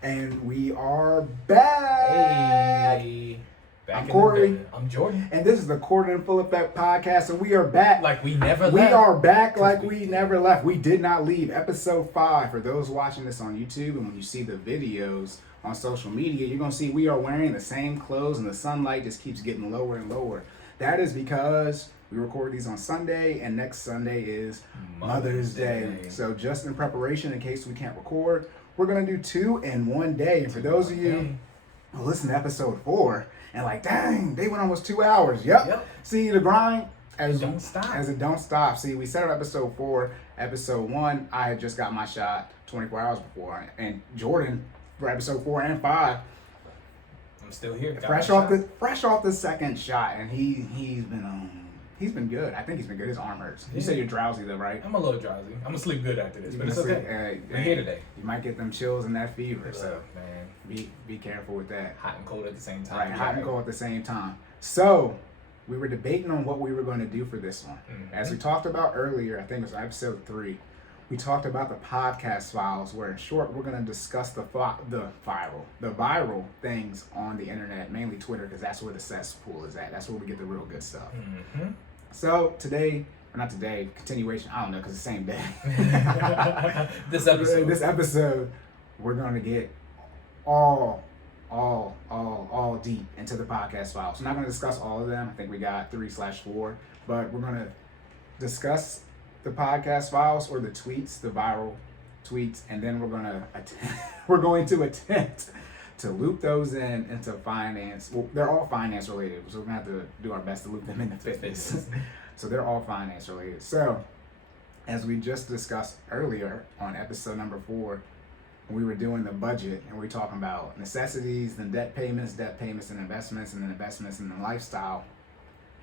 And we are back. Hey, I'm Cory. I'm Jordan. And this is the Cordan Full Effect podcast, and we are back. Like we never left. We are back like we never left. We did not leave. Episode 5. For those watching this on YouTube, and when you see the videos on social media, you're going to see we are wearing the same clothes, and the sunlight just keeps getting lower and lower. That is because we record these on Sunday, and next Sunday is Mother's Day. So just in preparation, in case we can't record, we're going to do 2 in one day. And for those of you who listen to episode 4 and like, dang, they went almost 2 hours. Yep. See, the grind as it don't stop. See, we set up episode 4. Episode 1, I had just got my shot 24 hours before. And Jordan, for episode 4 and 5, I'm still here. Fresh off the second shot, and he's been good. I think he's been good. His arm hurts. You say you're drowsy though, right? I'm a little drowsy. I'm gonna sleep good after this, but it's okay. We're here today. You might get them chills and that fever, so man, be careful with that. Hot and cold at the same time. Right, hot and cold at the same time. So we were debating on what we were going to do for this one. Mm-hmm. As we talked about earlier, I think it was episode 3. We talked about the podcast files, where in short, we're going to discuss the viral things on the internet, mainly Twitter, because that's where the cesspool is at. That's where we get the real good stuff. Mm-hmm. So continuation, I don't know, because it's the same day. This episode, we're going to get all deep into the podcast files. We're not going to discuss all of them. I think we got 3/4, but we're going to discuss the podcast files, or the tweets, the viral tweets, and then we're going to attempt to loop those into finance. Well, they're all finance related, so we're gonna have to do our best to loop them into fitness. So they're all finance related. So as we just discussed earlier on episode number 4, when we were doing the budget and we were talking about necessities, then debt payments and investments, and then investments and then lifestyle.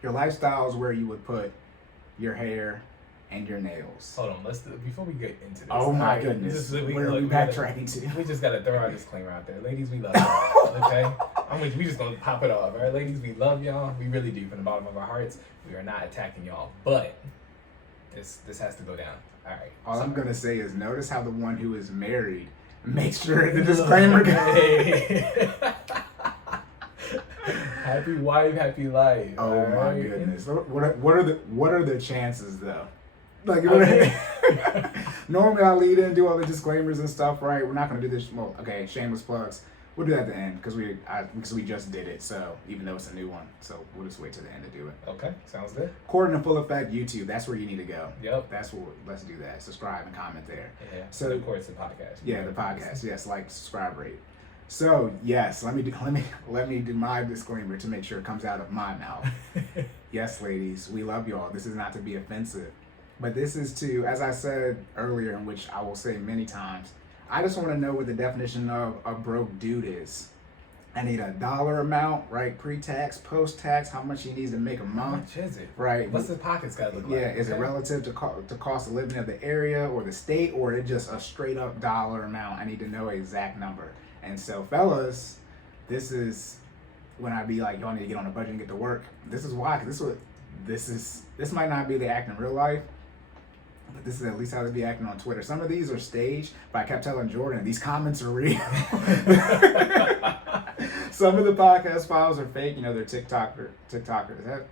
Your lifestyle is where you would put your hair and your nails. Hold on, before we get into this. Oh my goodness. Where are we backtracking to? We just gotta throw our disclaimer out there. Ladies, we love y'all. Okay? We just gonna pop it off. Alright, ladies, we love y'all. We really do, from the bottom of our hearts. We are not attacking y'all. But this has to go down. Alright. All I'm gonna say is, notice how the one who is married makes sure the disclaimer goes. Happy wife, happy life. Oh my goodness. What are the chances though? Like, you know what I mean? Normally I lead in, do all the disclaimers and stuff, right? We're not gonna do this. Well, okay, shameless plugs. We'll do that at the end because we just did it. So even though it's a new one, so we'll just wait till the end to do it. Okay, sounds good. Cordan Full Effect YouTube. That's where you need to go. Yep. Let's do that. Subscribe and comment there. Yeah. So of course the podcast. Yeah, the podcast. Yes, like, subscribe, rate. So yes, let me do my disclaimer to make sure it comes out of my mouth. Yes, ladies, we love y'all. This is not to be offensive, but this is to, as I said earlier, in which I will say many times, I just want to know what the definition of a broke dude is. I need a dollar amount, right? Pre-tax, post-tax, how much he needs to make a month. How much is it? Right. What's his pockets got to look like? Yeah, is it relative to cost of living of the area or the state, or is it just a straight up dollar amount? I need to know an exact number. And so, fellas, this is when I be like, y'all need to get on a budget and get to work. This is why, because this might not be the act in real life, but this is at least how they be acting on Twitter. Some of these are staged, but I kept telling Jordan, these comments are real. Some of the podcast files are fake. You know, they're TikTokers. They're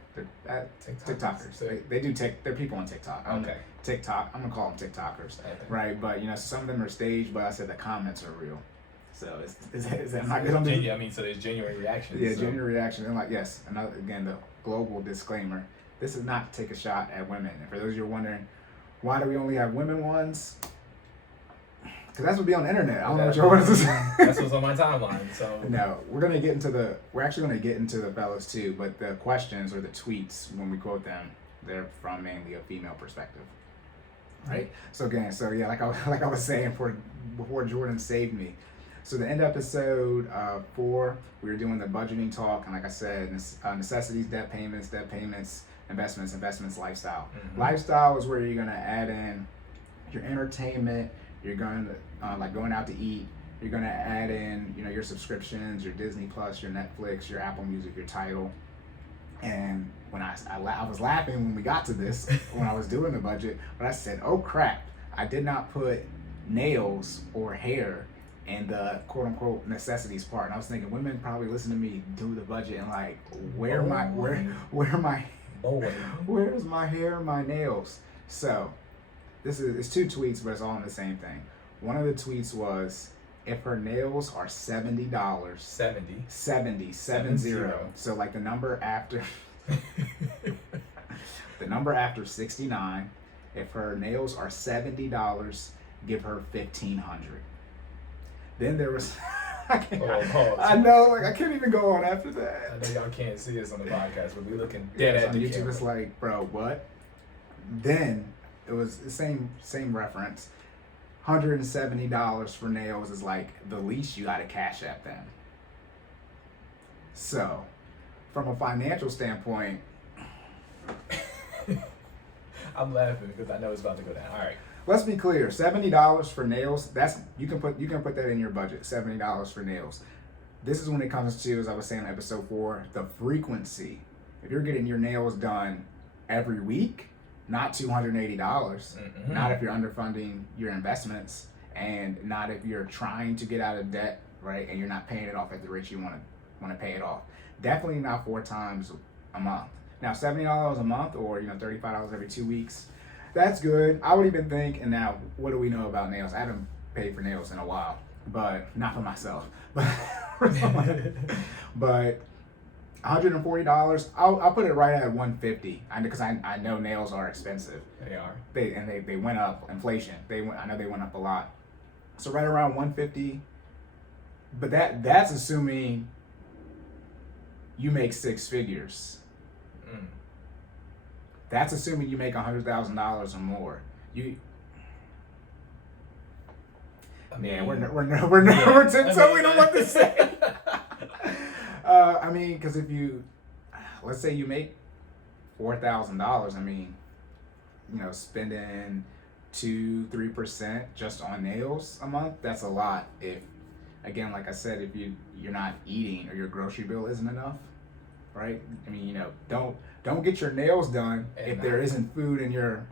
TikTokers. They do they're people on TikTok. Okay. TikTok. I'm gonna call them TikTokers, right? But you know, some of them are staged. But I said the comments are real. So is that not good? I mean, so there's genuine reactions. Yeah, genuine reaction. And like, yes, again, the global disclaimer. This is not to take a shot at women. And for those of you wondering, why do we only have women ones? Because that's what be on the internet. I don't know what y'all want to say. That's what's on my timeline. So no, we're actually gonna get into the fellas too. But the questions or the tweets, when we quote them, they're from mainly a female perspective, right? So again, like I was saying before Jordan saved me. So the end episode 4, we were doing the budgeting talk, and like I said, necessities, debt payments, investments, lifestyle. Mm-hmm. Lifestyle is where you're gonna add in your entertainment. You're going to like going out to eat. You're gonna add in, you know, your subscriptions, your Disney Plus, your Netflix, your Apple Music, your Tidal. And when I was laughing when we got to this when I was doing the budget, but I said, oh crap, I did not put nails or hair and the quote unquote necessities part. And I was thinking women probably listen to me do the budget and like, where's my hair, my nails? So it's 2 tweets, but it's all in the same thing. One of the tweets was, if her nails are $70, 70. So like the number after the number after 69, if her nails are $70, give her $1,500. Then there was I know, like I can't even go on after that. I know y'all can't see us on the podcast, but we looking dead at the YouTube. camera. It's like, bro, what? Then it was the same reference. $170 for nails is like the least you gotta cash at them. So, from a financial standpoint, I'm laughing because I know it's about to go down. All right. Let's be clear. $70 for nails. That's you can put that in your budget. $70 for nails. This is when it comes to, as I was saying in episode 4, the frequency. If you're getting your nails done every week, not $280. Mm-hmm. Not if you're underfunding your investments, and not if you're trying to get out of debt, right? And you're not paying it off at the rate you want to pay it off. Definitely not 4 times a month. Now $70 a month, or $35 every 2 weeks. That's good. I would even think. And now, what do we know about nails? I haven't paid for nails in a while, but not for myself. But $140. I'll put it right at $150. Because I know nails are expensive. They are. They went up. Inflation. I know they went up a lot. So right around $150. But that's assuming you make 6 figures. That's assuming you make $100,000 or more. We're tiptoeing on what to say. Because if let's say you make $4,000, spending 2-3% just on nails a month, that's a lot. If, again, like I said, if you're not eating or your grocery bill isn't enough, right? Don't get your nails done if there isn't food in your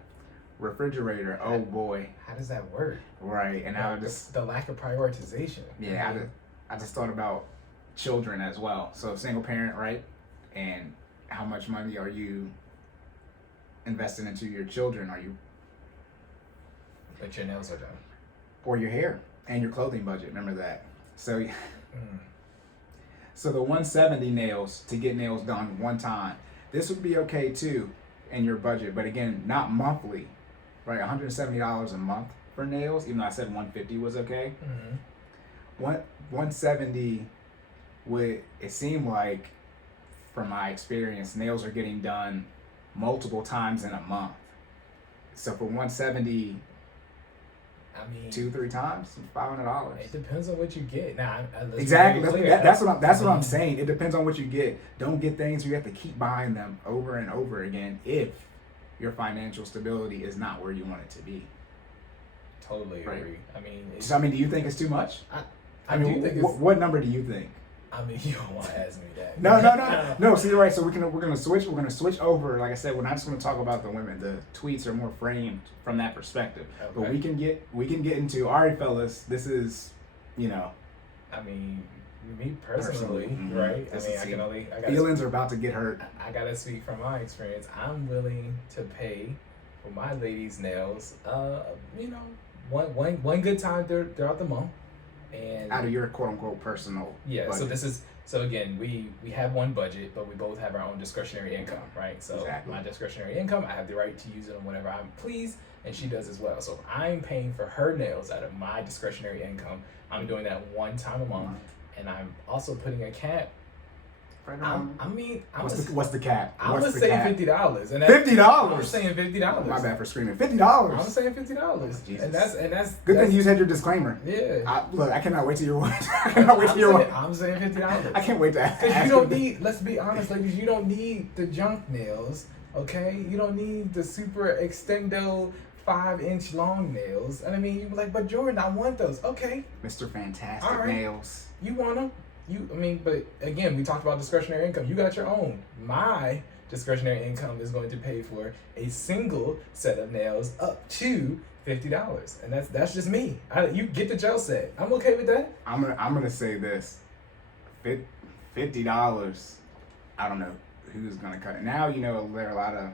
refrigerator. Oh boy. How does that work? Right. And now the lack of prioritization. Yeah, I just thought about children as well. So single parent, right? And how much money are you investing into your children? But your nails are done. Or your hair and your clothing budget. Remember that. So So the $170 nails to get nails done one time. This would be okay too in your budget, but again, not monthly, right? $170 a month for nails, even though I said $150 was okay. Mm-hmm. $170 it seemed like, from my experience, nails are getting done multiple times in a month. So for $170, 2-3 times, $500. It depends on what you get. Exactly. That's what I'm saying. It depends on what you get. Don't get things where you have to keep buying them over and over again if your financial stability is not where you want it to be. Totally agree. Do you think it's too much? I do think what number do you think? You don't want to ask me that. No. See, right. So we're gonna switch over. Like I said, we're not just gonna talk about the women. The tweets are more framed from that perspective. Okay. But we can get into. All right, fellas. This is, me personally, mm-hmm. right? Feelings are about to get hurt. I gotta speak from my experience. I'm willing to pay for my ladies' nails. One good time throughout the month. And out of your quote unquote personal budget. So again, we have one budget, but we both have our own discretionary income, right? So exactly. My discretionary income, I have the right to use it on whatever I please, and she does as well. So if I'm paying for her nails out of my discretionary income, I'm doing that one time a month, and I'm also putting a cap. What's the cap? I'm gonna say $50, and $50. I'm saying $50. My bad for screaming. $50. I'm saying $50. Jesus. And that's good thing you said your disclaimer. Yeah. I cannot wait till you're one. I'm saying $50. I can't wait to ask. Because you don't need. Let's be honest, ladies. You don't need the junk nails. Okay. You don't need the super extendo 5-inch long nails. And you're like, but Jordan, I want those. Okay. Mr. Fantastic right. Nails. You want them? But again, we talked about discretionary income. You got your own. My discretionary income is going to pay for a single set of nails up to $50, and that's just me. You get the gel set. I'm okay with that. I'm gonna say this: $50. I don't know who's gonna cut it. Now there are a lot of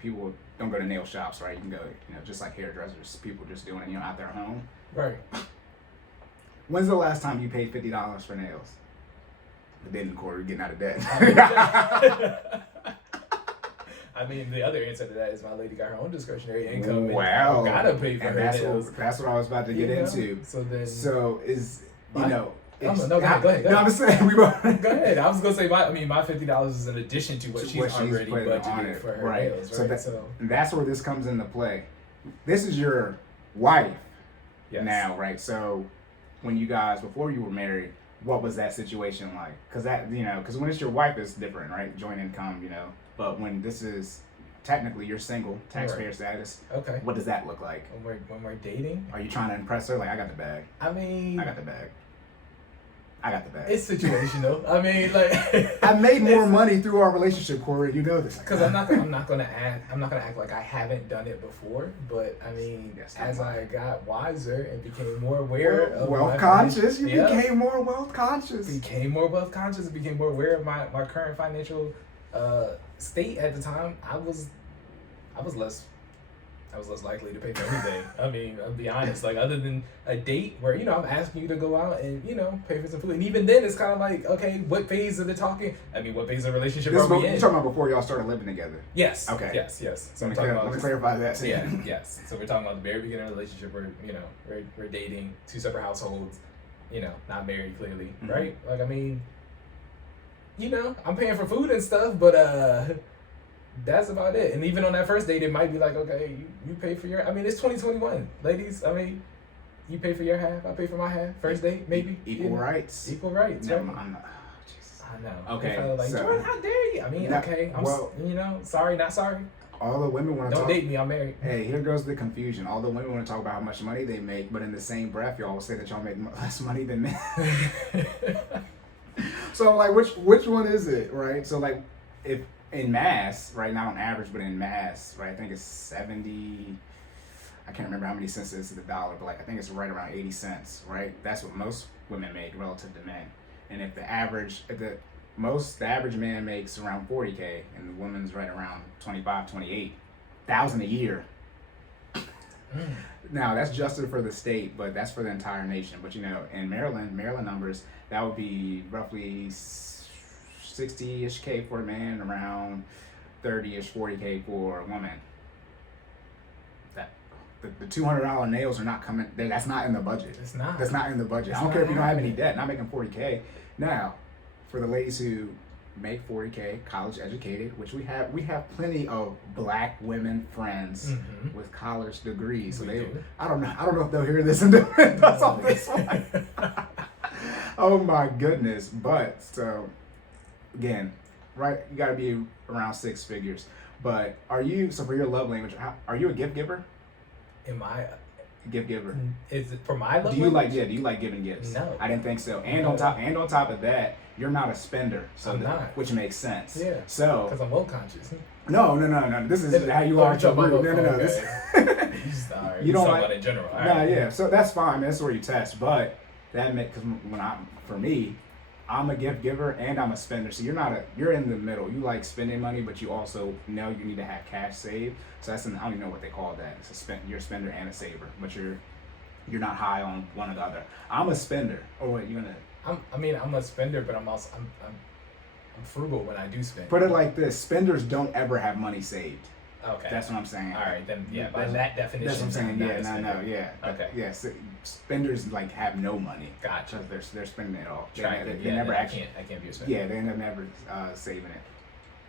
people don't go to nail shops, right? You can go just like hairdressers. People just doing it out their home. Right. When's the last time you paid $50 for nails? It didn't, Corey. We're getting out of debt. I mean, the other answer to that is my lady got her own discretionary income. Wow. And gotta pay for her nails. That's what I was about to get into. So is No, go ahead. No, I'm just saying we both. Go ahead. I was gonna say my $50 is in addition to what she's already budgeted for her nails, right? So that's where this comes into play. This is your wife now, right? So when you guys, before you were married, what was that situation like? Because when it's your wife, it's different, right? Joint income, But when this is technically you're single, taxpayer status. Okay. What does that look like? When we're dating? Are you trying to impress her? Like, I got the bag. I mean, I got the bag. It's situational. I mean, like I made more money through our relationship, Corey. You know this. Because I'm not gonna act like I haven't done it before. But I mean, as I got wiser and became more aware of wealth conscious, became more wealth conscious. Became more aware of my current financial state at the time. I was less likely to pay for anything. I mean, I'll be honest, like other than a date where, I'm asking you to go out and, pay for some food. And even then it's kind of like, okay, what phase of the relationship are we in? You're talking about before y'all started living together? Yes. Okay. Yes. So let me clarify that. Yeah, yes. So we're talking about the very beginning of the relationship where, we're dating, 2 separate households, not married clearly, right? Like, I mean, I'm paying for food and stuff, but, that's about it. And even on that first date, it might be like, okay, you pay for your... I mean, it's 2021. Ladies, I mean, you pay for your half, I pay for my half. First date, maybe. Equal rights. Equal rights, right? I'm not... I know. Okay, like, Jordan, how dare you? I mean, sorry, not sorry. All the women want to Don't date me, I'm married. Hey, here goes the confusion. All the women want to talk about how much money they make, but in the same breath, y'all will say that y'all make less money than men. So, like, which one is it, right? So, like, if... in mass, right, not on average, but in mass, right, I think it's 70, I can't remember how many cents it is to the dollar, but I think it's right around 80 cents, right? That's what most women make relative to men. And if the average man makes around 40K and the woman's right around 28,000 a year. Now, that's adjusted for the state, but that's for the entire nation. But, in Maryland numbers, that would be roughly 60-ish K for a man, around 30-ish, 40K for a woman. That the $200 nails are not coming. That's not in the budget. It's not. That's not in the budget. I don't care if you don't have any debt. Not making 40K. Now, for the ladies who make 40K, college educated, which we have plenty of black women friends with college degrees. So I don't know if they'll hear this and do us on this one. Oh my goodness! But so. Again, right? You got to be around 6 figures. But for your love language, are you a gift giver? Am I a gift giver? Is it for my love language? Do you like giving gifts? No. I didn't think so. And on top of that, you're not a spender. So I'm not. Which makes sense. Yeah. So because I'm well conscious. No. This is how you are. No. You don't like it in general. Yeah. So that's fine. That's where you test. But that makes for me. I'm a gift giver and I'm a spender. So you're in the middle. You like spending money, but you also know you need to have cash saved. So I don't even know what they call that. It's you're a spender and a saver, but you're not high on one or the other. I'm a spender. Oh wait, you're gonna... I'm a spender, but I'm also I'm frugal when I do spend. Put it like this: spenders don't ever have money saved. Okay. That's what I'm saying. All right, then by that definition. That's what I'm saying. Yeah. Okay. Yeah. Spenders have no money. Gotcha. They're spending it all. They never actually. I can't be a spender. Yeah, they end up never saving it.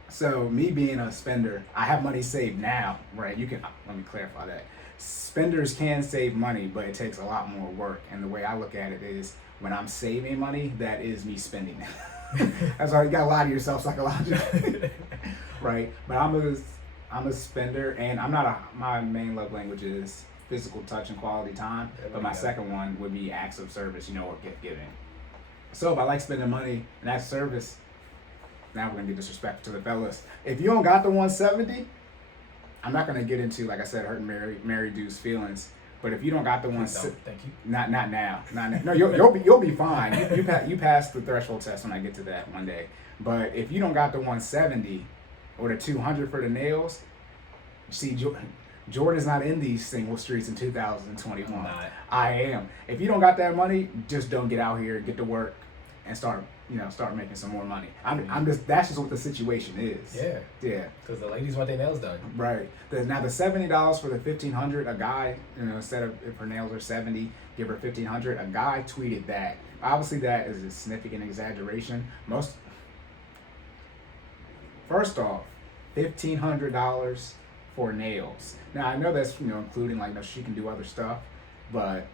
So me being a spender, I have money saved now, right? Let me clarify that. Spenders can save money, but it takes a lot more work. And the way I look at it is, when I'm saving money, that is me spending it. That's why you gotta lie to yourself psychologically, right? But I'm a spender, and my main love language is physical touch and quality time. But my second one would be acts of service, or gift giving. So if I like spending money and acts of service, now we're gonna get disrespectful to the fellas. If you don't got the 170, I'm not gonna get into, like I said, hurting married dude's feelings. But if you don't got the one, thank you. Not now. No, you'll be fine. You pass the threshold test when I get to that one day. But if you don't got the 170 or the 200 for the nails, see, Jordan's not in these single streets in 2021. I'm not. I am. If you don't got that money, just don't get out here, get to work, and start making some more money. That's just what the situation is. Yeah. Yeah. Because the ladies want their nails done. Right. Now the $70 for the 1,500, a guy, instead of if her nails are 70, give her 1,500. A guy tweeted that. Obviously, that is a significant exaggeration. First off, $1,500 for nails. Now I know that's including she can do other stuff, but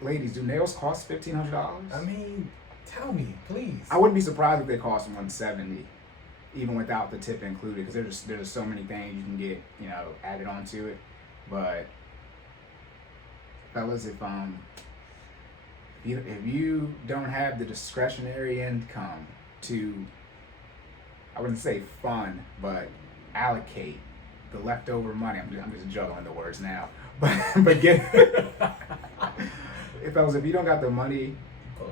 ladies, do nails cost $1,500? I mean, tell me, please. I wouldn't be surprised if they cost $170, even without the tip included, because there's so many things you can get added onto it. But fellas, if you don't have the discretionary income to, I wouldn't say fund, but allocate the leftover money. I'm just juggling the words now, but get fellas, if you don't got the money.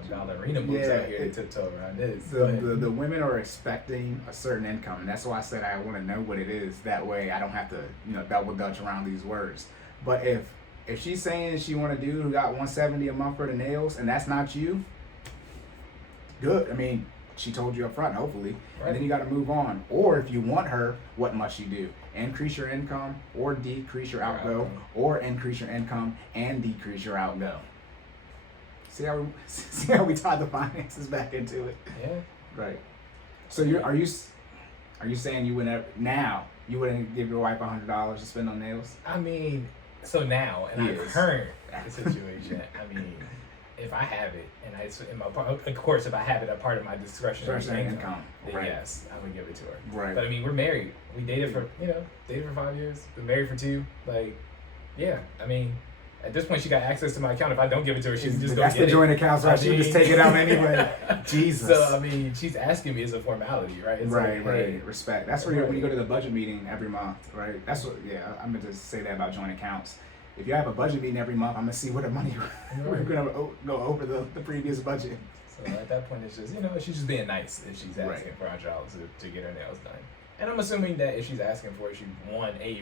Ballerina moves out here to tiptoe around this. The women are expecting a certain income, and that's why I said I want to know what it is. That way, I don't have to double dutch around these words. But if she's saying she want a dude who got 170 a month for the nails, and that's not you, good. I mean, she told you up front, hopefully, right. And then you got to move on. Or if you want her, what must you do? Increase your income, or decrease your outgo, or increase your income and decrease your outgo. See how we tie the finances back into it? Yeah. Right. So are you saying you wouldn't give your wife $100 to spend on nails? I mean, so now in our current situation, I mean, if I have it and it's in my part, of course, if I have it a part of my discretionary income, then right. Yes, I would give it to her. Right. But I mean, we're married. We dated for 5 years. Been married for 2. Like, yeah. I mean. At this point, she got access to my account. If I don't give it to her, she's just going to get it. That's the joint account, so she just take it out anyway. Jesus. So, I mean, she's asking me as a formality, right? It's right. Hey, respect. That's where when you go to the budget meeting every month, right? That's what, I meant to say that about joint accounts. If you have a budget meeting every month, I'm going to see what the money, we're going to go over the previous budget. So, at that point, it's just, she's just being nice if she's asking for $100 to get her nails done. And I'm assuming that if she's asking for it, she,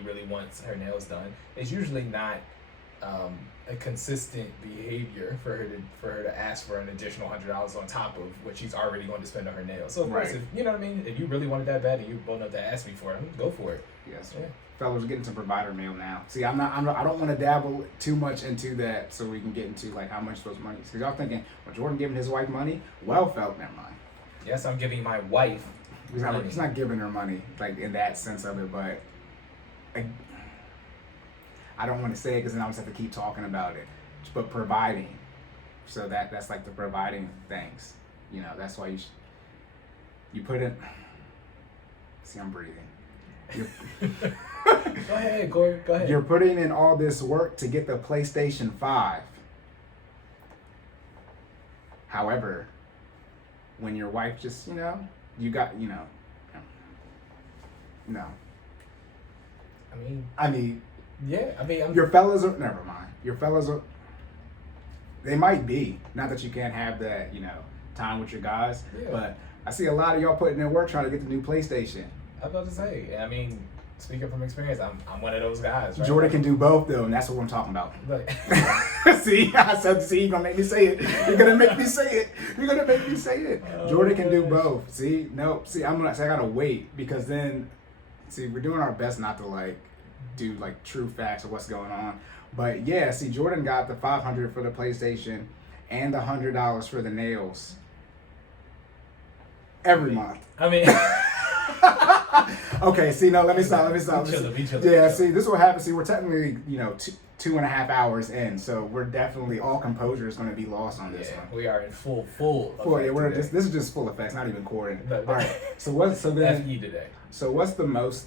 really wants her nails done. It's usually not a consistent behavior for her to ask for an additional $100 on top of what she's already going to spend on her nails. So of course, if you know what I mean, if you really want it that bad and you're bold enough to ask me for it, go for it. Yes. Yeah. Fellas, we're getting some provider mail now. See, I don't want to dabble too much into that, so we can get into how much those money. Because y'all thinking, well, Jordan giving his wife money? Well, felt never mind. Yes, I'm giving my wife. He's not giving her money in that sense of it, but. I don't want to say it because then I'll just have to keep talking about it. But providing. So that's the providing things. That's why you put it. See, I'm breathing. Go ahead, Cory. Go ahead. You're putting in all this work to get the PlayStation 5. However, when your wife just, you got, no. I mean. Yeah, I mean, your fellas are never mind. Your fellas are. They might be not that you can't have that time with your guys, but I see a lot of y'all putting in work trying to get the new PlayStation. I was about to say. I mean, speaking from experience, I'm one of those guys. Right? Jordan can do both though, and that's what I'm talking about. Like, see, I said, you're gonna make me say it. You're gonna make me say it. Jordan can do both. See, no, see, I gotta wait because then, see, we're doing our best not to do true facts of what's going on, but yeah, see, Jordan got the $500 for the PlayStation and the $100 for the nails every month. I mean, okay, see, no, let me stop. Yeah, see, this is what happens. See, we're technically 2.5 hours in, so we're definitely all composure is going to be lost on this one. We are in full. Yeah, this is just full effects, not even chording. All right, so then? FE today. So what's the most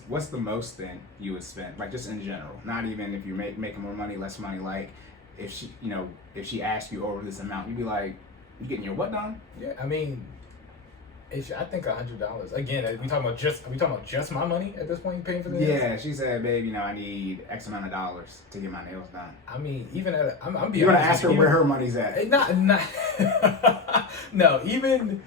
then you would spend, just in general, not even if you're making more money, less money, if she asked you over this amount, you'd be like, you getting your what done? Yeah, I mean, I think $100. Again, are we talking about just my money at this point? Paying for the nails? Yeah, she said, babe, I need X amount of dollars to get my nails done. I mean, even at I'm being You're gonna honest ask her with you, where her money's at. Not no, even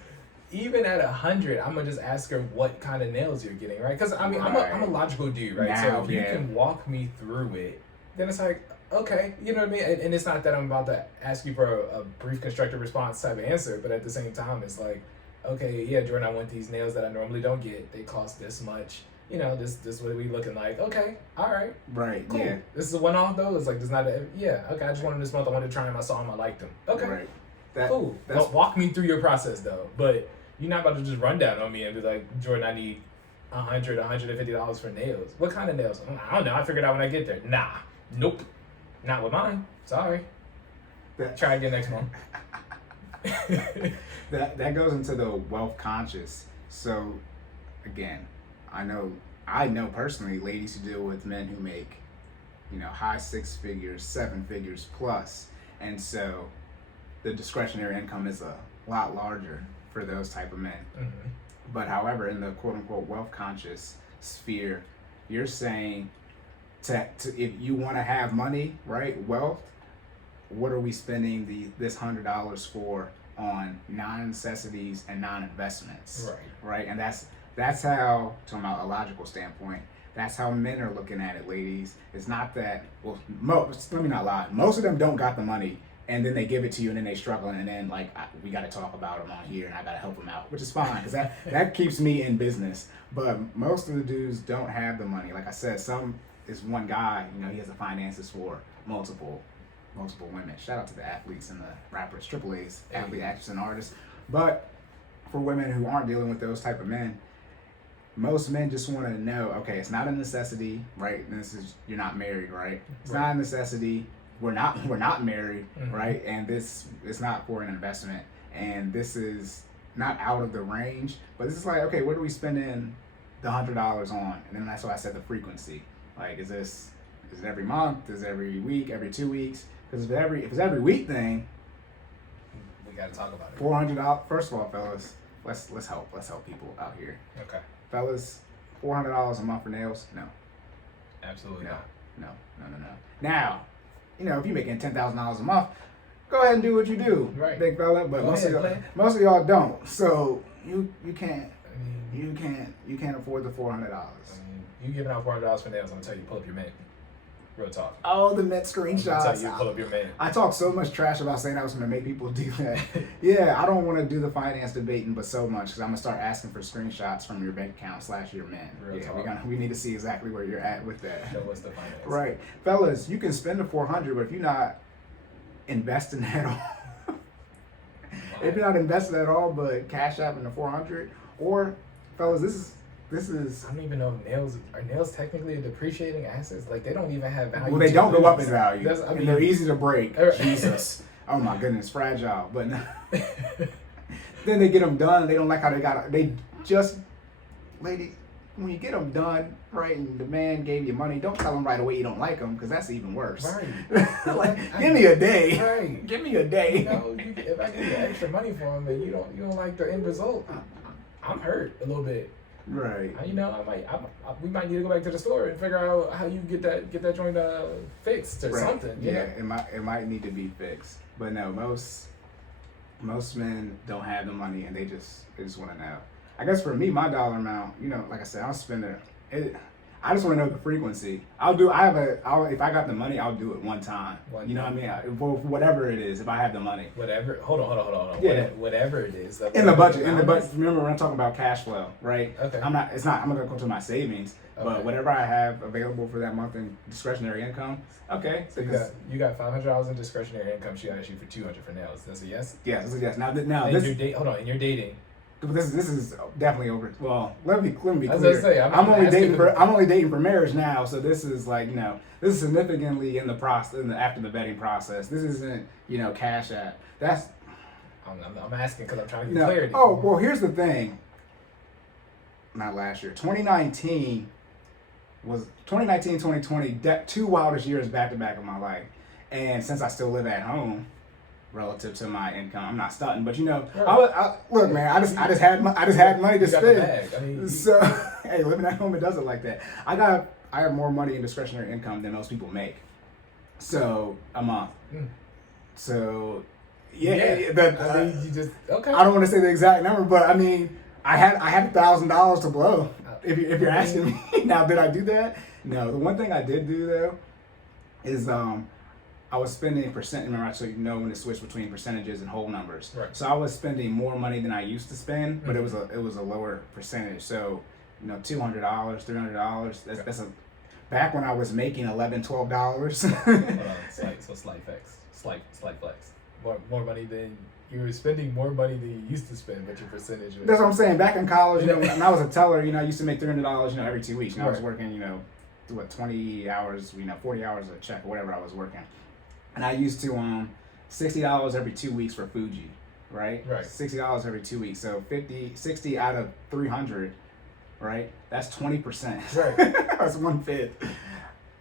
at 100, I'm gonna just ask her what kind of nails you're getting, right? Because I mean, I'm a logical dude, right? Now, so if you can walk me through it, then it's like, okay, you know what I mean? And it's not that I'm about to ask you for a brief constructive response type of answer, but at the same time, it's like, okay, yeah, Jordan, I want these nails that I normally don't get. They cost this much. This is what we looking like. Okay, all right. Right, cool. yeah. This is a one-off, though? It's like, there's not a, yeah, okay, I just wanted this month. I wanted to try them. I saw them. I liked them. Okay, right. Cool. Well, walk me through your process, though. But you're not about to just run down on me and be like, Jordan, I need $150 for nails. What kind of nails? I don't know. I figured out when I get there. Nah. Nope. Not with mine. Sorry. Try again next month. that goes into the wealth conscious. So, again, I know personally ladies who deal with men who make, high 6 figures, 7 figures plus, and so the discretionary income is a lot larger for those type of men. Mm-hmm. But however, in the quote unquote wealth conscious sphere, you're saying to if you want to have money, right, wealth, what are we spending this $100 for on non-necessities and non-investments? Right, and that's how, talking about a logical standpoint, that's how men are looking at it, ladies. It's not that, well, let me not lie, most of them don't got the money, and then they give it to you, and then they struggle, and then we got to talk about them on here, and I got to help them out, which is fine, because that keeps me in business. But most of the dudes don't have the money. Like I said, is one guy, he has the finances for multiple women. Shout out to the athletes and the rappers, Triple A's, athlete, actors, and artists. But for women who aren't dealing with those type of men, most men just want to know, okay, it's not a necessity, right? You're not married, right? It's not a necessity. We're not married, mm-hmm. right? And it's not for an investment, and this is not out of the range, but this is like, okay, what are we spending the $100 on? And then that's why I said the frequency. Like, is it every month? Is it every week? Every 2 weeks? Because if it's every week thing, we gotta talk about it. $400. First of all, fellas, let's help people out here. Okay. Fellas, $400 a month for nails? No. Absolutely no. not. No. Now, if you're making $10,000 a month, go ahead and do what you do, right, big fella. But most of y'all don't. So you can't afford the $400. You giving out $400 for nails? I'm gonna tell you, pull up your mint. Real talk. Oh, the Met screenshots. I'm gonna tell you, pull up your mint. I talk so much trash about saying I was gonna make people do that. Yeah, I don't want to do the finance debating, but so much because I'm gonna start asking for screenshots from your bank account / your mint. Real talk. We need to see exactly where you're at with that. Show us the finance. Right, fellas, you can spend the $400, but if you're not investing at all, if you're not investing at all, but cash out in the $400, or fellas, this is. I don't even know if nails technically a depreciating assets? Like, they don't even have value. Well, they don't go up in value. And they're easy to break. Jesus. Oh my goodness, fragile. But then they get them done. They don't like how lady, when you get them done, right, and the man gave you money, don't tell them right away you don't like them, because that's even worse. Right. Give me a day. Right. Give me a day. If I give you extra money for them and you don't like the end result, I'm hurt a little bit. Right. We might need to go back to the store and figure out how you get that joint fixed or something. Yeah, it might need to be fixed. But no, most men don't have the money, and they just want to know. I guess for me, my dollar amount, like I said, I'll spend it. I just want to know the frequency. If I got the money, I'll do it one time. You know what I mean? For whatever it is, if I have the money. Whatever. Hold on. Yeah. Whatever it is. In the budget. Remember when I'm talking about cash flow, right? Okay. I'm gonna go to my savings, but whatever I have available for that month in discretionary income, okay. So you got $500 in discretionary income. She asked you for $200 for nails. That's a yes. Yes, that's a yes. Now hold on. And you're dating. This is definitely over. Well, let me be clear. I was gonna say, I'm only dating for marriage now, so this is like this is significantly in the process, after the vetting process. This isn't cash app. That's. I'm asking because I'm trying to get clarity. Oh well, here's the thing. Not last year. 2019, 2020, 2 wildest years back to back of my life, and since I still live at home, relative to my income. I'm not stunting, but you know, Right. look, man, I just had money to You got the spend. bag. I mean, So hey, living at home, it doesn't like that. I have more money in discretionary income than most people make. So a month. So yeah. I mean, you just okay. I don't want to say the exact number, but I mean, I had $1,000 to blow. If you're asking me now, did I do that? No. The one thing I did do though is I was spending percent. Remember, so you know when to switch between percentages and whole numbers. Right. So I was spending more money than I used to spend, but it was a lower percentage. So $200, $300. That's a back when I was making $11, $12. Hold on, slight flex. More money than you were spending more money than you used to spend, but your percentage was... That's what I'm saying. Back in college, when I was a teller, I used to make $300, every 2 weeks. And I was Right. working, 20 hours, 40 hours a check or whatever I was working. And I used to $60 every 2 weeks for Fuji, right? Right. $60 every 2 weeks. So 60 out of 300, right? That's 20%. Right. That's 1/5.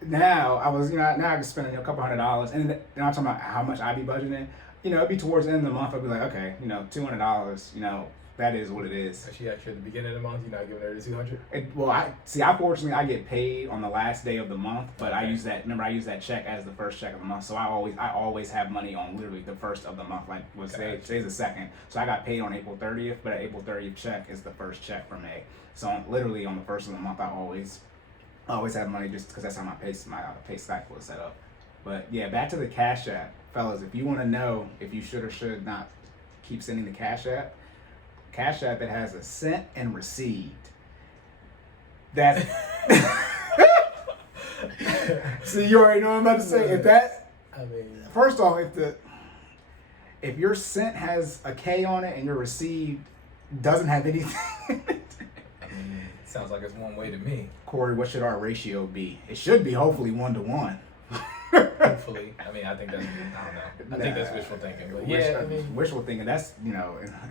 Now I can spend a couple $100, and then I'm talking about how much I be budgeting. It'd be towards the end of the month. I'd be like, okay, $200. That is what it is. So she actually at the beginning of the month, you're not giving her the 200. I get paid on the last day of the month, but Okay. I use that check as the first check of the month. So I always have money on literally the first of the month. Like today's the 2nd, so I got paid on April 30th, but an April 30th check is the first check for May. So literally on the first of the month, I always have money just because that's how my pay cycle is set up. But yeah, back to the Cash App, fellas. If you want to know if you should or should not keep sending the Cash App, it has a sent and received. That see, you already know what I'm about to say. First off, if your sent has a K on it and your received doesn't have anything. Sounds like it's one way to me. Corey, what should our ratio be? It should be hopefully 1-to-1. Hopefully. I think that's, I don't know. I think that's wishful thinking. But wishful thinking. That's in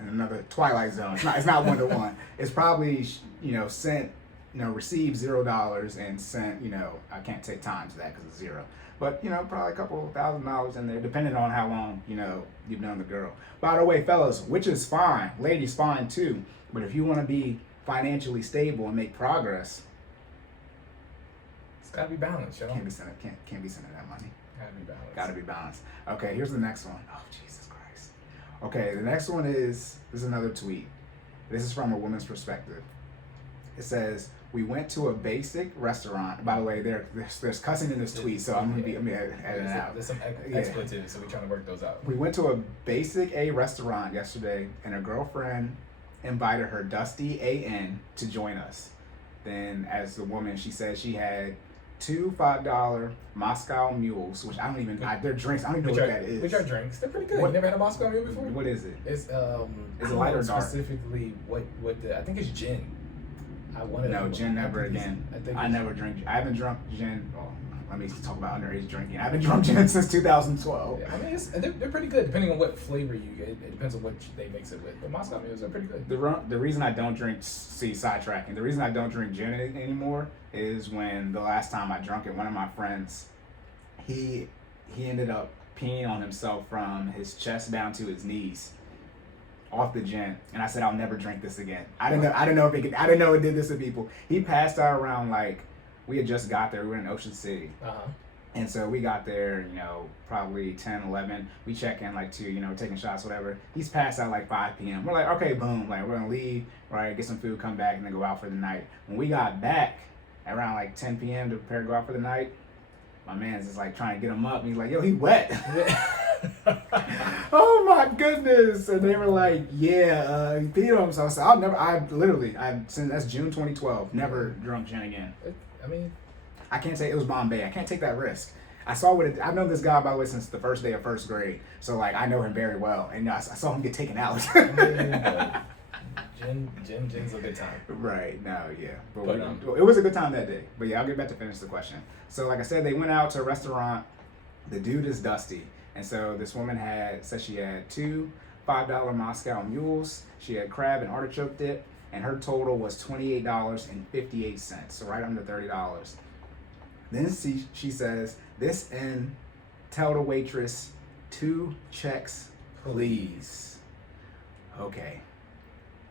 another Twilight Zone. It's not 1-to-1. It's probably sent, received $0 and sent. I can't take times that because it's 0. But probably a couple $1,000 in there, depending on how long you've known the girl. By the way, fellas, which is fine, ladies fine too. But if you want to be financially stable and make progress, it's gotta be balanced, yo. Can't be sending that money. Gotta be balanced. Gotta be balanced. Okay, here's the next one. Oh, Jesus Christ. Okay, the next one is another tweet. This is from a woman's perspective. It says, "We went to a basic restaurant." By the way, there's cussing in this tweet, so I'm gonna edit it out. There's some expletives, so we're trying to work those out. We went to a basic A restaurant yesterday, and her girlfriend invited her dusty AN to join us. Then, as the woman, she said she had 2 $5 Moscow mules, which they're drinks. I don't even know what that is. Which are drinks. They're pretty good. You never had a Moscow mule before? What is it? It's is it light or dark? Specifically, I think it's gin. Gin never again. I never drink. I haven't drunk gin. Well, let me talk about underage drinking. I haven't drunk gin since 2012. Yeah, they're pretty good depending on what flavor you get. It depends on what they mix it with. But Moscow mules are pretty good. The reason I don't drink, sidetracking. The reason I don't drink gin anymore is when the last time I drank it, one of my friends, he ended up peeing on himself from his chest down to his knees. Off the gin, and I said I'll never drink this again. I didn't know it did this to people. He passed out around we had just got there. We were in Ocean City, and so we got there. Probably 10, 11. We check in 2. Taking shots, whatever. He's passed out 5 p.m. We're like, okay, boom. We're gonna leave, right? Get some food, come back, and then go out for the night. When we got back around 10 p.m. to prepare to go out for the night, my man's just trying to get him up, and he's like, yo, he wet. Oh my goodness. And they were like, yeah, he peed on himself. So since that's June 2012, never drunk gin again. I can't say it was Bombay. I can't take that risk. I've known this guy, by the way, since the first day of first grade. So I know him very well. And I saw him get taken out. Gin's a good time. Right, no, yeah. But it was a good time that day. But yeah, I'll get back to finish the question. So like I said, they went out to a restaurant. The dude is dusty. And so this woman said she had 2 $5 Moscow mules. She had crab and artichoke dip. And her total was $28.58. So right under $30. Then she says, this end, tell the waitress 2 checks, please. Okay.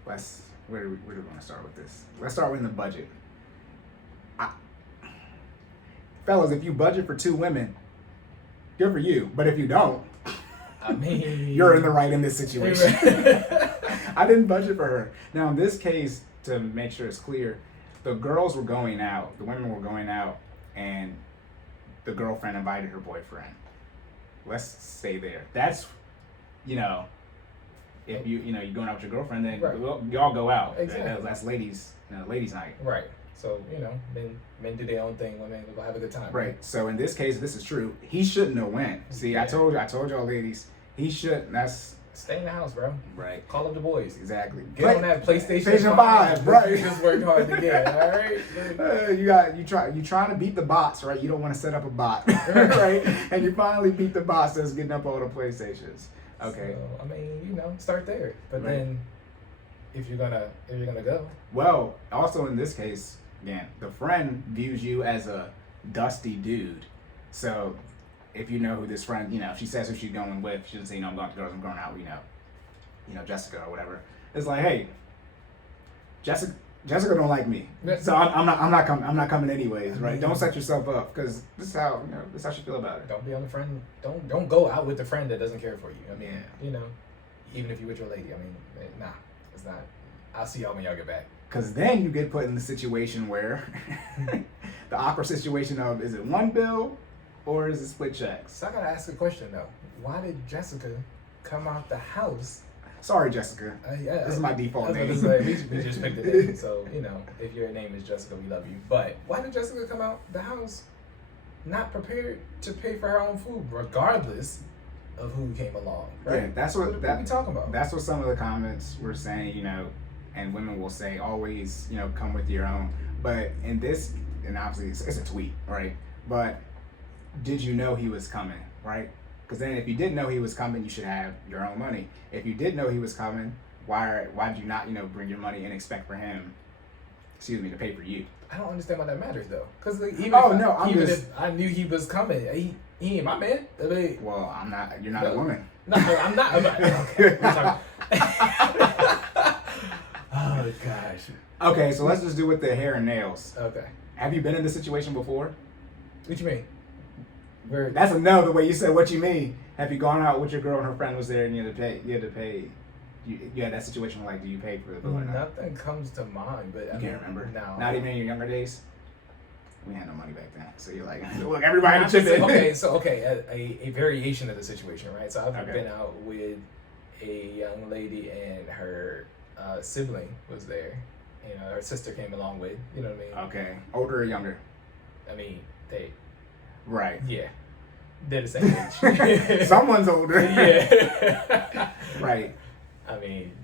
Where do we want to start with this? Let's start with the budget. Fellas, if you budget for 2 women, good for you. But if you don't, I mean, you're in the right in this situation. I didn't budget for her. Now, in this case, to make sure it's clear, the girls were going out, the women were going out, and the girlfriend invited her boyfriend. Let's stay there. That's, if you're going out with your girlfriend, then right. Y'all go out. Exactly. That's ladies' night. Right. So, men do their own thing, women will have a good time. Right. So in this case, this is true. He shouldn't have went. See, yeah. I told y'all ladies, he shouldn't. Stay in the house, bro. Right. Call up the boys. Exactly. Get on that PlayStation 5. Right. You just worked hard to get. All right. You trying to beat the bots, right? You don't want to set up a bot, right? And you finally beat the bots that's getting up all the PlayStations. Okay. So, start there. But right. Then, if you're gonna go. Well, also in this case, again, the friend views you as a dusty dude. So, if you know who this friend, if she says who she's going with, she doesn't say, I'm going to girls, I'm going out, Jessica or whatever. It's like, hey, Jessica don't like me, so I'm not coming anyways, right? Don't set yourself up, because this is how she feel about it. Don't be on the friend. Don't go out with the friend that doesn't care for you. Even if you're with your lady, nah, it's not. I'll see y'all when y'all get back. Because then you get put in the situation where the awkward situation of, is it one bill or is it split checks? So I gotta ask a question though. Why did Jessica come out the house? Sorry, Jessica. This is my default name. We just picked it in. So, if your name is Jessica, we love you. But why did Jessica come out the house not prepared to pay for her own food, regardless of who came along? Right? Yeah, that's what we talking about. That's what some of the comments were saying, and women will say, always, come with your own. But in this, and obviously it's a tweet, right? But did you know he was coming, right? Because then if you didn't know he was coming, you should have your own money. If you did know he was coming, why did you not, bring your money and expect for him, to pay for you? I don't understand why that matters though. Because if I knew he was coming, he ain't my man. Well, I'm not. You're not a woman. No, I'm not. Okay. Oh gosh. Okay, so let's just do with the hair and nails. Okay. Have you been in this situation before? What you mean? That's a no. The way you said what you mean. Have you gone out with your girl and her friend was there and you had to pay? You had that situation where, do you pay for the bill or not? Nothing comes to mind, but you can't remember. No. Not even in your younger days. We had no money back then, so you're like, look, everybody had to chip in. A variation of the situation, right? So I've been out with a young lady and her sibling was there. Her sister came along with. You know what I mean? Okay, older or younger? They. Right. Yeah. They're the same age. Someone's older. Yeah. Right.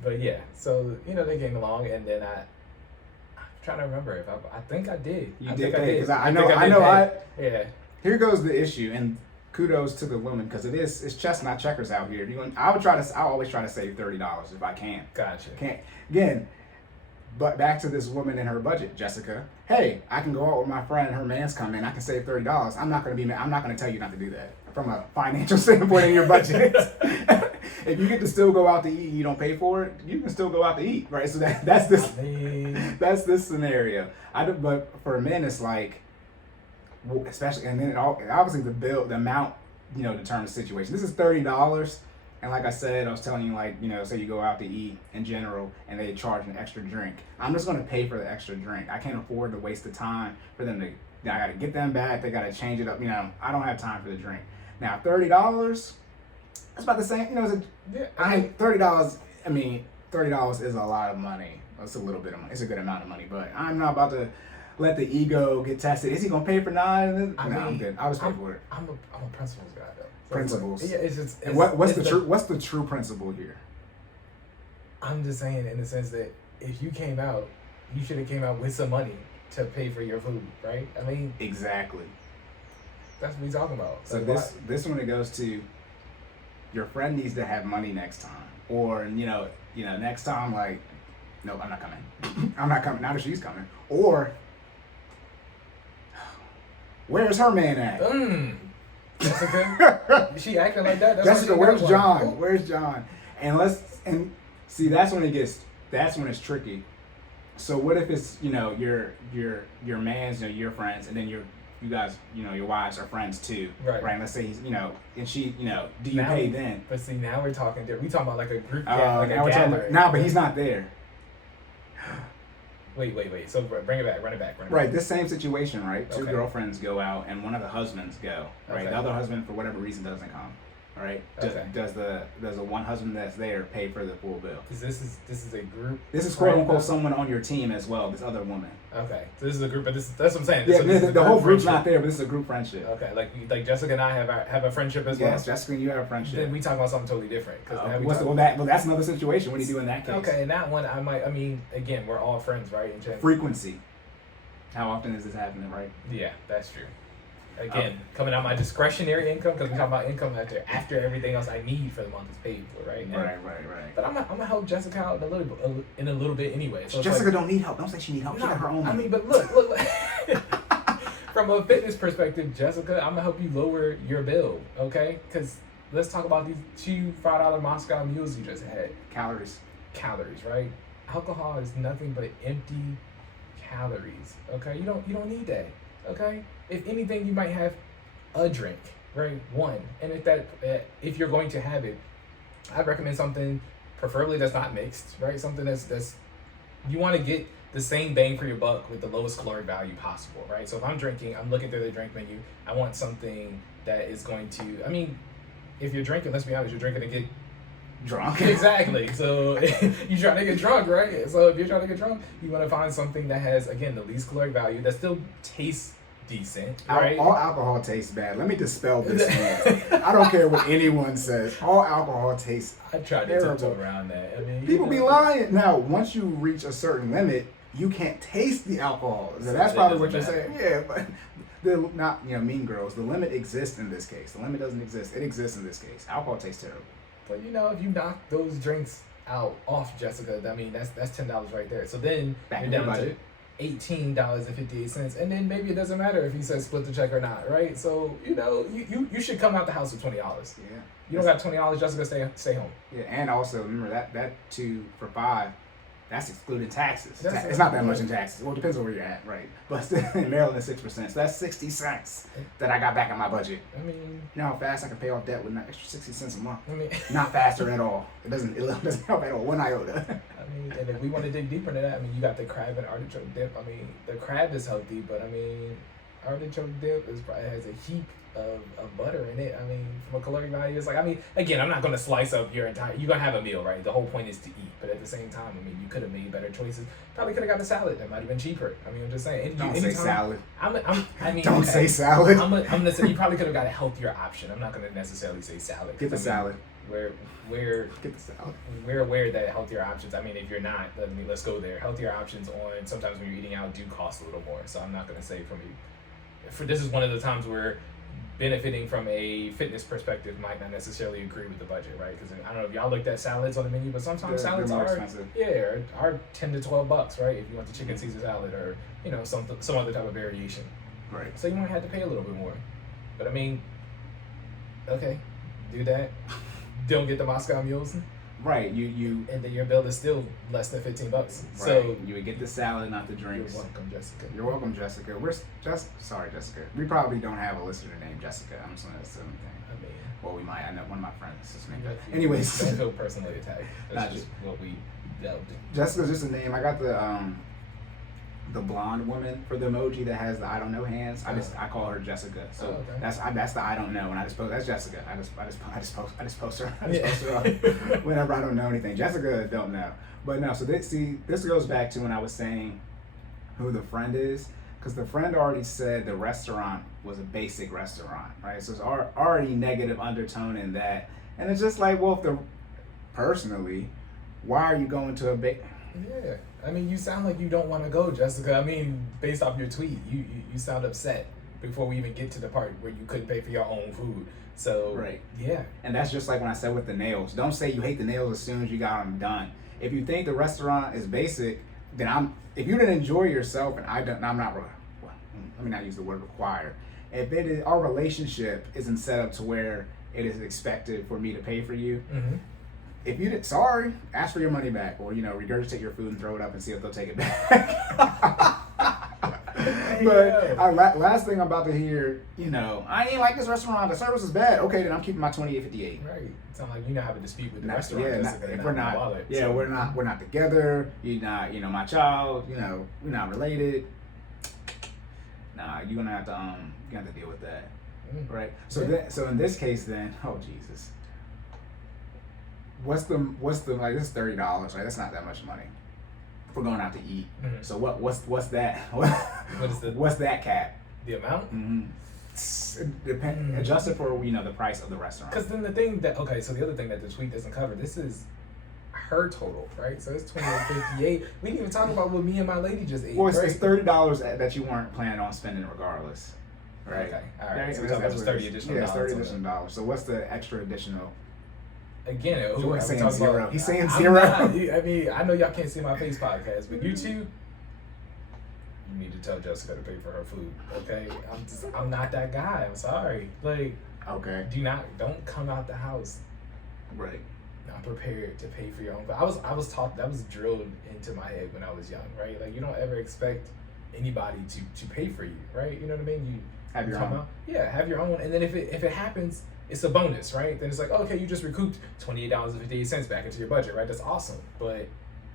But yeah. So they came along, and then I'm trying to remember if I think I did. You did pay, because I know. Yeah. Here goes the issue, and kudos to the woman, because it's chestnut checkers out here. I always try to save $30 if I can. Gotcha. Again, but back to this woman and her budget, Jessica. Hey, I can go out with my friend and her man's coming. I can save $30. I'm not gonna tell you not to do that from a financial standpoint in your budget. If you get to still go out to eat and you don't pay for it, you can still go out to eat, right? So that's this scenario. But for men, it's like, especially, and then obviously the amount, determines the situation. This is $30, and like I said, I was telling you, say you go out to eat in general, and they charge an extra drink. I'm just gonna pay for the extra drink. I can't afford to waste the time for them to. I gotta get them back. They gotta change it up. I don't have time for the drink. Now $30. That's about the same, $30. $30 is a lot of money. It's a little bit of money. It's a good amount of money, but I'm not about to let the ego get tested. Is he gonna pay for 9? I'm good. I'll just pay for it. I'm a principles guy though. Principles. Yeah, it's just. And what's the true principle here? I'm just saying, in the sense that if you came out, you should have came out with some money to pay for your food, right? Exactly. That's what we're talking about. So this one, it goes to, your friend needs to have money next time, or next time, no, I'm not coming. I'm not coming. Now that she's coming, or where's her man at? Jessica, she acting like that. That's Jessica, why she where's got John? one. Where's John? And see, that's when it's tricky. So what if it's, your man's, your friends, and then you guys, your wives are friends too, right? Let's say he's, and she, do you now, pay then? But see, now we're talking different. We talking about like a group, Now we're talking. Nah, but he's not there. Wait. So run it back. Right, this same situation, right? Two Okay. girlfriends go out, and one of the husbands go, right? Okay. The other husband, for whatever reason, doesn't come, right? Okay. Does the one husband that's there pay for the full bill? Because this is a group. This is quote unquote someone on your team as well. This other woman. Okay, so this is a group, but that's what I'm saying. The whole group's not there, but this is a group friendship. Okay, like Jessica and I have a friendship as well. Yes, Jessica and you have a friendship. Then we talk about something totally different. That's another situation. What do you do in that case? Okay, in that one, again, we're all friends, right? Frequency. How often is this happening, right? Yeah, that's true. Again, coming out my discretionary income, because we're talking about income after everything else I need for the month is paid for, right? Right. But I'm gonna help Jessica out in a little bit anyway. So Jessica don't need help. Don't say she need help. She got her own money. But look. From a fitness perspective, Jessica, I'm gonna help you lower your bill, okay? Because let's talk about these two $5 Moscow mules you just had. Calories, right? Alcohol is nothing but empty calories. Okay, you don't need that. Okay, if anything, you might have a drink, right? One, and if you're going to have it, I'd recommend something preferably that's not mixed, right? Something that's you want to get the same bang for your buck with the lowest caloric value possible, right? So if I'm drinking, I'm looking through the drink menu. I want something that is going to. If you're drinking, let's be honest, you're drinking to get drunk. Exactly. So you're trying to get drunk, right? So if you're trying to get drunk, you want to find something that has, again, the least caloric value that still tastes decent, right? All alcohol tastes bad. Let me dispel this myth. I don't care what anyone says. All alcohol tastes I tried to tiptoe around that. People be lying. Now, once you reach a certain limit, you can't taste the alcohol. So that's probably what you're saying. Yeah, but not Mean Girls. The limit exists in this case. The limit doesn't exist. It exists in this case. Alcohol tastes terrible. But if you knock those drinks off, Jessica, that's $10 right there. So then Back you're down to $18.58, and then maybe it doesn't matter if he says split the check or not, right? So you should come out the house with $20. Yeah. You don't got $20, Jessica, stay home. Yeah, and also remember that 2 for $5. That's excluding taxes. That's it's not that much in taxes. Well, it depends on where you're at, right? But still, in Maryland, it's 6%. So that's 60 cents that I got back in my budget. You know how fast I can pay off debt with an extra 60 cents a month? Not faster at all. It doesn't help at all. 1 iota. And if we want to dig deeper into that, you got the crab and artichoke dip. The crab is healthy, but artichoke dip probably has a heap of butter in it. From a caloric value, it's again, I'm not going to slice up your entire. You're going to have a meal, right? The whole point is to eat, but at the same time, you could have made better choices. Probably could have got a salad that might have been cheaper. I'm just saying. Don't say salad. Don't say salad. I'm gonna say you probably could have got a healthier option. I'm not going to necessarily say salad. Get the salad. Get the salad. We're aware that healthier options. If you're not, let's go there. Healthier options on sometimes when you're eating out do cost a little more. So I'm not going to say this is one of the times where benefiting from a fitness perspective might not necessarily agree with the budget, right? Because I don't know if y'all looked at salads on the menu, but sometimes salads are expensive. are $10 to $12, right? If you want the chicken Caesar salad or some other type of variation, right? So you might have to pay a little bit more, but okay, do that. Don't get the Moscow mules. Right, you and then your bill is still less than $15. Right. So you would get the salad, not the drinks. You're welcome, Jessica. You're welcome, Jessica. Sorry, Jessica. We probably don't have a listener named Jessica. I'm just gonna assume that. Well, we might. I know one of my friends is named. Anyways, don't feel personally attacked. That's just what we delved. Jessica's just a name. I got the blonde woman for the emoji that has the I don't know hands. I call her Jessica. So okay. that's the I don't know, and I just post that's Jessica. I just post her up whenever I don't know anything. Jessica don't know, but no. So this goes back to when I was saying who the friend is, because the friend already said the restaurant was a basic restaurant, right? So it's already negative undertone in that, and it's just like, well, personally, why are you going to a Yeah. You sound like you don't want to go, Jessica. Based off your tweet, you sound upset before we even get to the part where you couldn't pay for your own food. So, right. Yeah. And that's just like when I said with the nails. Don't say you hate the nails as soon as you got them done. If you think the restaurant is basic, then if you didn't enjoy yourself, and I'm not, well, let me not use the word required. if it is, our relationship isn't set up to where it is expected for me to pay for you. Mm-hmm. If you did, sorry, ask for your money back, or regurgitate your food and throw it up and see if they'll take it back. But last thing I'm about to hear, I didn't like this restaurant. The service is bad. Okay, then I'm keeping my $28.58. Right. It's not like have a dispute with the Not, restaurant. yeah, if we're not, wallet, so. we're not together. You're not, my child. We're not related. Nah, you're gonna have to deal with that, right? So in this case, then, oh Jesus, what's the like? This is $30, right? That's not that much money. We're going out to eat. Mm-hmm. So what's that? What's that cap? The amount? Mm-hmm. Adjusted for the price of the restaurant. Because then so the other thing that the tweet doesn't cover, this is her total, right? So it's $28.58. We didn't even talk about what me and my lady just ate. Well, it's $30 that you weren't planning on spending regardless, right? Okay, all right. Right? So we're talking about $30 additional dollars. Yeah, $30 additional dollars. So what's the extra additional? Again, he's saying zero. He's saying zero. I know y'all can't see my face podcast, but you two, you need to tell Jessica to pay for her food, okay? I'm not that guy. I'm sorry. Like, okay. Don't come out the house, right? Not prepared to pay for your own. But I was taught, that was drilled into my head when I was young, right? Like, you don't ever expect anybody to pay for you, right? You know what I mean? You have your own. Yeah, have your own, and then if it happens, it's a bonus, right? Then it's like, okay, you just recouped $28.58 back into your budget, right? That's awesome. But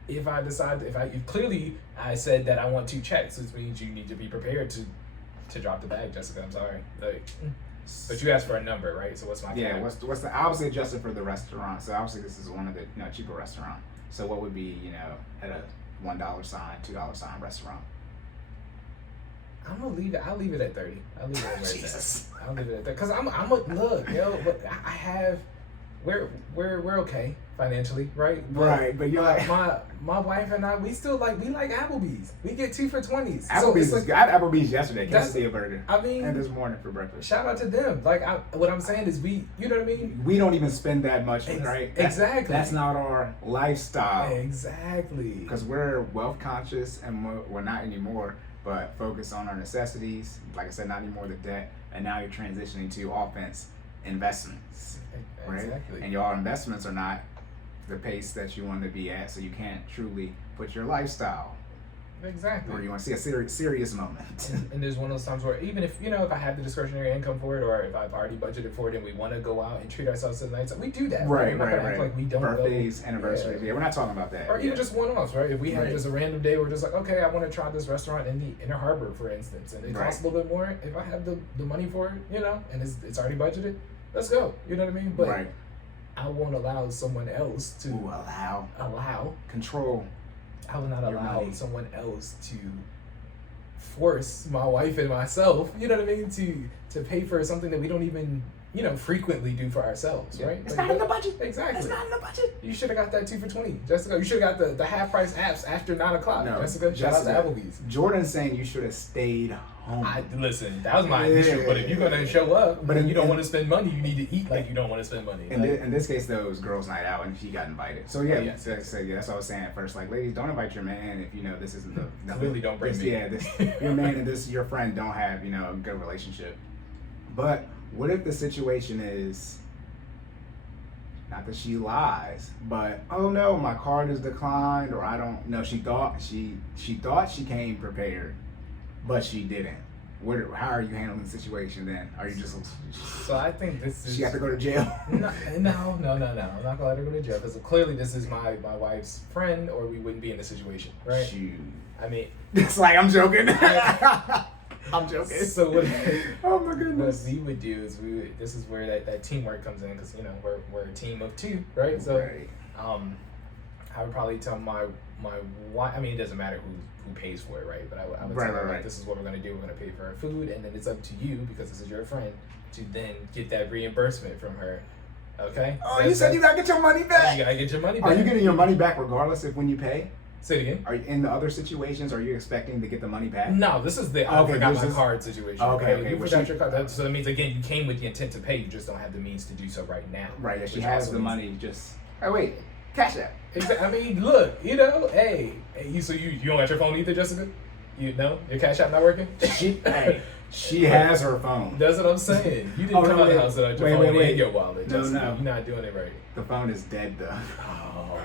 if I decide, clearly I said that I want 2 checks, which means you need to be prepared to drop the bag, Jessica. I'm sorry. Like, but you asked for a number, right? So what's my cap? What's the obviously adjusted for the restaurant? So obviously this is one of the cheaper restaurant. So what would be at a $1 sign, $2 sign restaurant? I'm gonna leave it. I'll leave it at 30. I'll leave it at Jesus. I'll leave it at 30. Cause I'm a look, but I have. We're okay financially, right? Right, but you're my wife and I, we like Applebee's. We get 2 for $20s. Applebee's is good. I had Applebee's yesterday. Can't see a burger. And this morning for breakfast. Shout out to them. Like, what I'm saying is you know what I mean? We don't even spend that much, right? Exactly. That's not our lifestyle. Exactly. Because we're wealth conscious and we're not anymore, but focus on our necessities. Like I said, not anymore the debt. And now you're transitioning to offense investments. Right? Exactly. And your investments are not the pace that you want to be at, so you can't truly put your lifestyle. Exactly. Or you want to see a serious moment. And there's one of those times where even if if I have the discretionary income for it, or if I've already budgeted for it, and we want to go out and treat ourselves to the night, so we do that. Right. Act like we don't birthdays, anniversaries. Yeah, we're not talking about that. Or even just one-offs, right? If we have just a random day, we're just like, okay, I want to try this restaurant in the Inner Harbor, for instance, and it costs a little bit more. If I have the money for it, and it's already budgeted, let's go. You know what I mean? But I won't allow someone else to allow control. I will not allow someone else to force my wife and myself, you know what I mean, to pay for something that we don't even, frequently do for ourselves, right? It's not in the budget. Exactly. It's not in the budget. You should have got that 2 for $20, Jessica. You should have got the half price apps after 9 o'clock, no, Jessica. Shout out to Applebee's. Jordan's saying you should have stayed home. Listen, that was my issue. But if you're gonna show up, but you don't want to spend money, you need to eat like you don't want to spend money. In this case, though, it was girls' night out, and she got invited. So that's what I was saying at first. Like, ladies, don't invite your man if this isn't the clearly don't bring me. Yeah, your man and your friend don't have a good relationship. But what if the situation is not that she lies, but oh no, my card is declined, or I don't know. She thought she came prepared, but she didn't. How are you handling the situation then? Are you just? So I think this is. She got to go to jail. No. I'm not gonna let her go to jail because clearly this is my wife's friend, or we wouldn't be in this situation, right? Shoot. I mean, it's like I'm joking. I'm joking. So what? Oh my goodness. What we would do is this is where that teamwork comes in, because we're a team of 2, right? So I would probably tell my wife. I mean, it doesn't matter who pays for it, right? But I would tell her, like, this is what we're gonna do. We're gonna pay for her food, and then it's up to you, because this is your friend, to then get that reimbursement from her. Okay? Oh, you said you gotta get your money back. You gotta get your money back. Are you getting your money back regardless of when you pay? Say it again. Are you, in the other situations, are you expecting to get the money back? No, this is the I forgot my card situation. Okay. You forgot your card. So that means, again, you came with the intent to pay. You just don't have the means to do so right now. Right. Yeah, she has the money. Just. Oh wait. Cash App. I mean, look. Hey. So you don't got your phone either, Jessica? Your Cash App not working? Hey. She has her phone. That's what I'm saying. You didn't come out of the house without your phone and your wallet. No. You're not doing it right. The phone is dead though. Oh.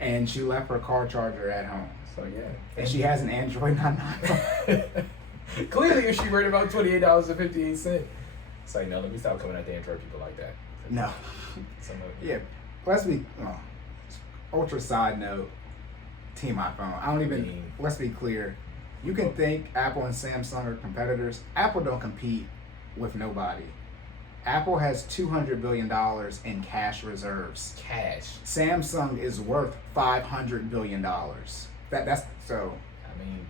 And she left her car charger at home. So yeah. And she has an Android 9. Clearly, if she worried about $28.58, it's like, no, let me stop coming at the Android people like that. No. Yeah. Let's be ultra side note. Team iPhone. Let's be clear. You can think Apple and Samsung are competitors. Apple don't compete with nobody. Apple has $200 billion in cash reserves. Cash. Samsung is worth $500 billion. That's so. I mean,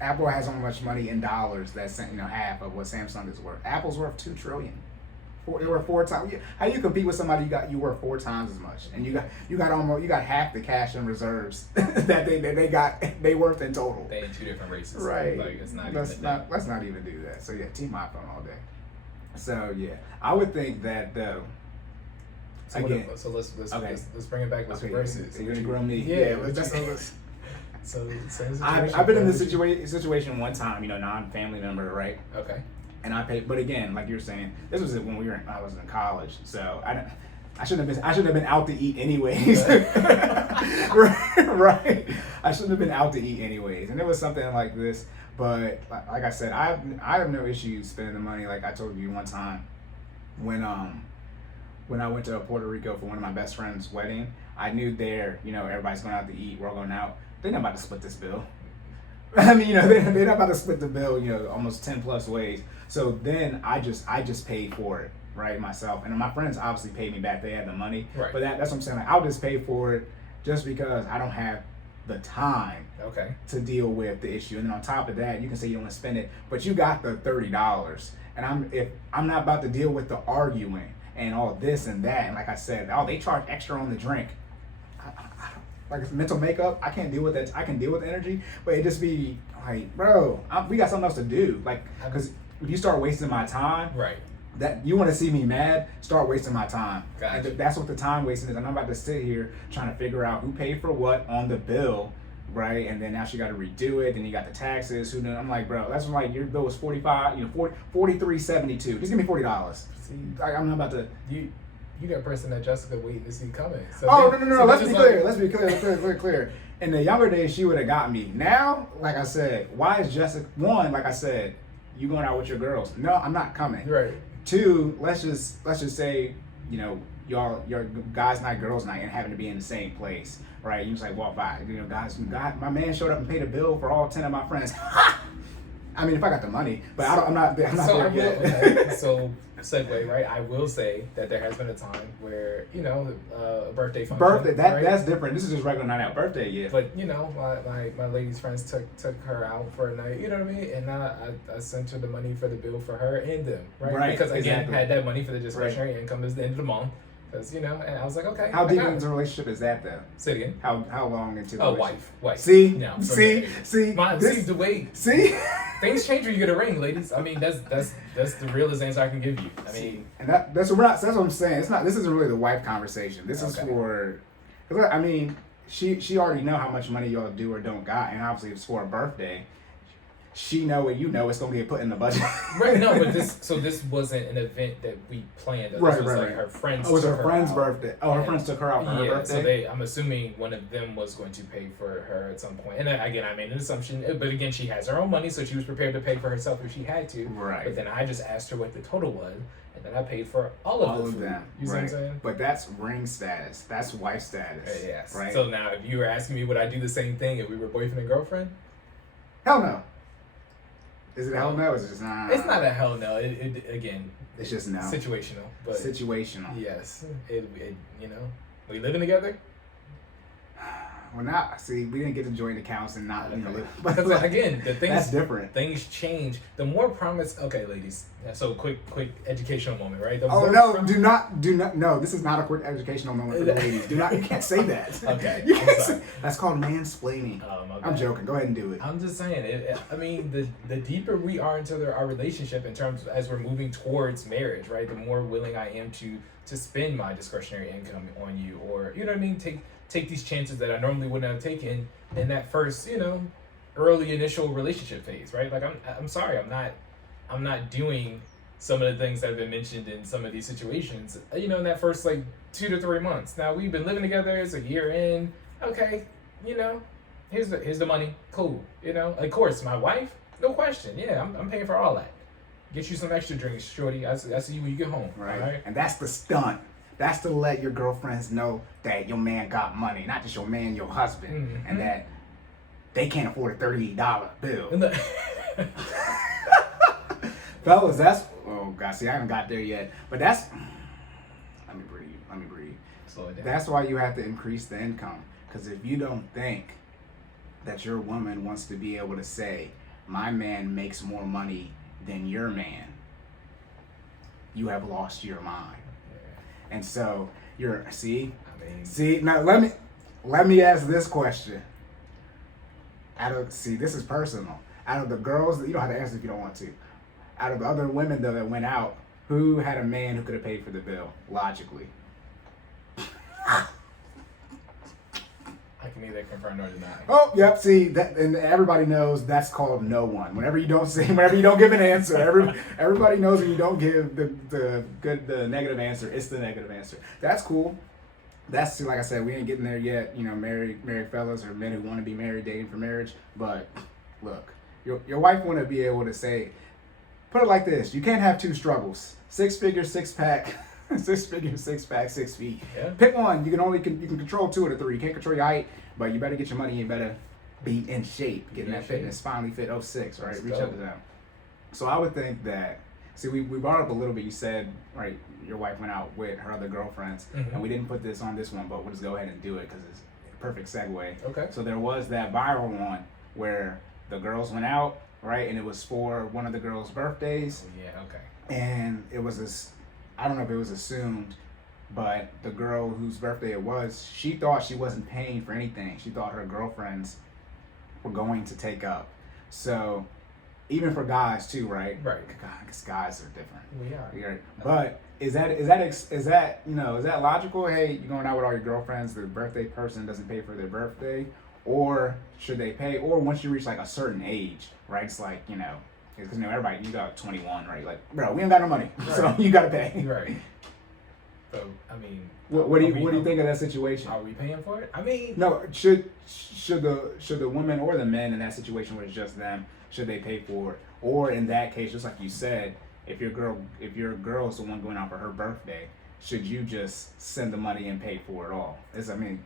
Apple has so much money in dollars that's half of what Samsung is worth. Apple's worth $2 trillion. They were 4 times. How you compete with somebody you worth 4 times as much, and you got half the cash in reserves that they worth in total. They in 2 different races. Right. Like it's not. Let's not even do that. So yeah, team iPhone all day. So yeah, I would think that though. So let's bring it back. Let's reverse it. So you're gonna grill me. Yeah. So I've been in this situation one time. Non-family member, right? Okay. And I paid, but again, like you're saying, this was when I was in college, so I shouldn't have been out to eat anyways. Right? I shouldn't have been out to eat anyways, and it was something like this. But like I said, I have no issue spending the money. Like I told you one time, when I went to Puerto Rico for one of my best friend's wedding, I knew everybody's going out to eat, we're all going out. They're not about to split this bill. I mean, they're not about to split the bill, almost 10 plus ways. So then I just paid for it, right, myself. And my friends obviously paid me back. They had the money. Right. But that's what I'm saying. Like, I'll just pay for it just because I don't have the time to deal with the issue. And then on top of that, you can say you don't want to spend it, but you got the $30. And if I'm not about to deal with the arguing and all this and that, and like I said, they charge extra on the drink. Like it's mental makeup, I can't deal with that. I can deal with the energy, but it just be like, bro, we got something else to do. Like, because if you start wasting my time, right? That you want to see me mad, start wasting my time. Gotcha. And that's what the time wasting is. And I'm about to sit here trying to figure out who paid for what on the bill, right? And then now she got to redo it. Then you got the taxes. Who knows? I'm like, bro, that's like your bill was $43.72. Just give me $40. See, I'm not about to. You that person that Jessica waiting to see coming. So no. Let's be clear. In the younger days, she would have got me. Now, like I said, why is Jessica? One, like I said, you going out with your girls. No, I'm not coming. Right. 2, let's just say, y'all, your guys' night, girls' night, and having to be in the same place, right? You just like walk by, guys, my man showed up and paid a bill for all 10 of my friends. I mean, if I got the money, but I'm not there yet. So segue, right? I will say that there has been a time where a birthday function. Right? That's different. This is just regular night out. Birthday, yeah. But my lady's friends took her out for a night. You know what I mean? And I sent her the money for the bill for her and them, right? Right. Because again, had that money for the discretionary income at the end of the month. Because and I was like, okay. How deep into a relationship is that though? Say it again. How long into the relationship? Wife. See, no, see, the way. See, things change when you get a ring, ladies. I mean, that's the realest answer I can give you. I mean, and that's what I'm saying. It's not. This isn't really the wife conversation. This is for. Cause I mean, she already know how much money y'all do or don't got, and obviously it's for a birthday. She know what it's gonna get put in the budget. Right, no, but this wasn't an event that we planned. This was like her friends. Oh, it was her friend's birthday. Oh, her friends took her out for her birthday. So I'm assuming one of them was going to pay for her at some point. And again, I made an assumption, but again, she has her own money, so she was prepared to pay for herself if she had to. Right. But then I just asked her what the total was, and then I paid for all of them. You see what I'm saying? But that's ring status. That's wife status. Yes. Right. So now, if you were asking me, would I do the same thing if we were boyfriend and girlfriend? Hell no. Is it a hell no? Or is it just nah? It's not a hell no. It again. It's just no. Situational, but situational. Yes. We living together. Well, not see. We didn't get to joint accounts and not live. Because again, the things that's different. Things change. The more promise. Okay, ladies. So quick educational moment, right? Do not. No, this is not a quick educational moment for the ladies. Do not. You can't say that. Okay. That's called mansplaining. I'm joking. Go ahead and do it. I'm just saying. I mean, the deeper we are into our relationship in terms of, as we're moving towards marriage, right? The more willing I am to spend my discretionary income on you, or you know what I mean. Take these chances that I normally wouldn't have taken in that first, early initial relationship phase, right? Like I'm sorry, I'm I'm not doing some of the things that have been mentioned in some of these situations, you know, in that first like 2 to 3 months. Now we've been living together, it's a year in, okay, you know, here's the money, cool, you know. Of course, my wife, no question, yeah, I'm paying for all that. Get you some extra drinks, shorty. I see you when you get home. Right. All right. And that's the stunt. That's to let your girlfriends know that your man got money, not just your man, your husband, Mm-hmm. and that they can't afford a $38 bill. Fellas, that's, oh God, see, I haven't got there yet, but that's, let me breathe. Slow it down. That's why you have to increase the income, because if you don't think that your woman wants to be able to say, my man makes more money than your man, you have lost your mind. Yeah. And so see, I mean, now let me ask this question. This is personal. Out of the girls, you don't have to answer if you don't want to. Out of the other women though that went out, who had a man who could have paid for the bill, logically? I can neither confirm nor deny. Oh, yep. See that, and everybody knows that's called no one. Whenever you don't give an answer, everybody knows when you don't give the negative answer, it's the negative answer. That's cool. That's, like I said, we ain't getting there yet. You know, married fellas or men who want to be married, dating for marriage. But look, your wife want to be able to say, put it like this: you can't have two struggles. 6-figure, 6-pack. 6-figure, 6-pack, 6 feet. Yeah. Pick one. You can control 2 of the 3. You can't control your height, but you better get your money. You better be in shape. Getting that fitness. FinallyFit 06, right? Let's Reach go. up to them. So I would think that. See, we brought up a little bit. You said, right, your wife went out with her other girlfriends, Mm-hmm. and we didn't put this on this one, but we'll just go ahead and do it because it's a perfect segue. Okay. So there was that viral one where the girls went out, right, and it was for one of the girls' birthdays. Oh, yeah. Okay. And it was this, I don't know if it was assumed, but the girl whose birthday it was, she thought she wasn't paying for anything. She thought her girlfriends were going to take up. So even for guys too, right? Right. God, I guess guys are different. We are. Yeah. But is that logical? Hey, you're going out with all your girlfriends, the birthday person doesn't pay for their birthday, or should they pay? Or once you reach like a certain age, right? It's like, because everybody, you got 21, right? Like, bro, we ain't got no money, Right. so you gotta pay. Right. So I mean, What do you think of that situation? Are we paying for it? I mean, No, should the women or the men in that situation where it's just them, should they pay for it? Or in that case, just like you said, if your girl is the one going out for her birthday, should you just send the money and pay for it all?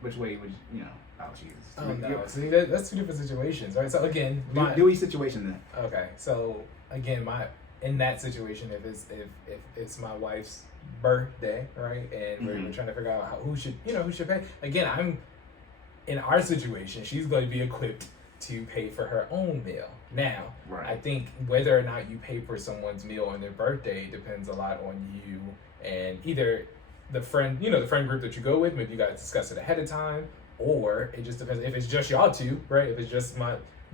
Which way would you? Oh Jesus. oh no. See, that's 2 different situations, right? So again, Do each situation then. okay. So again, in that situation, if it's my wife's birthday, right, and we're trying to figure out who should pay. Again, I'm in our situation. She's going to be equipped to pay for her own meal. Now, Right. I think whether or not you pay for someone's meal on their birthday depends a lot on you and either the friend group that you go with. Maybe you guys discuss it ahead of time, or it just depends if it's just y'all two, right? If it's just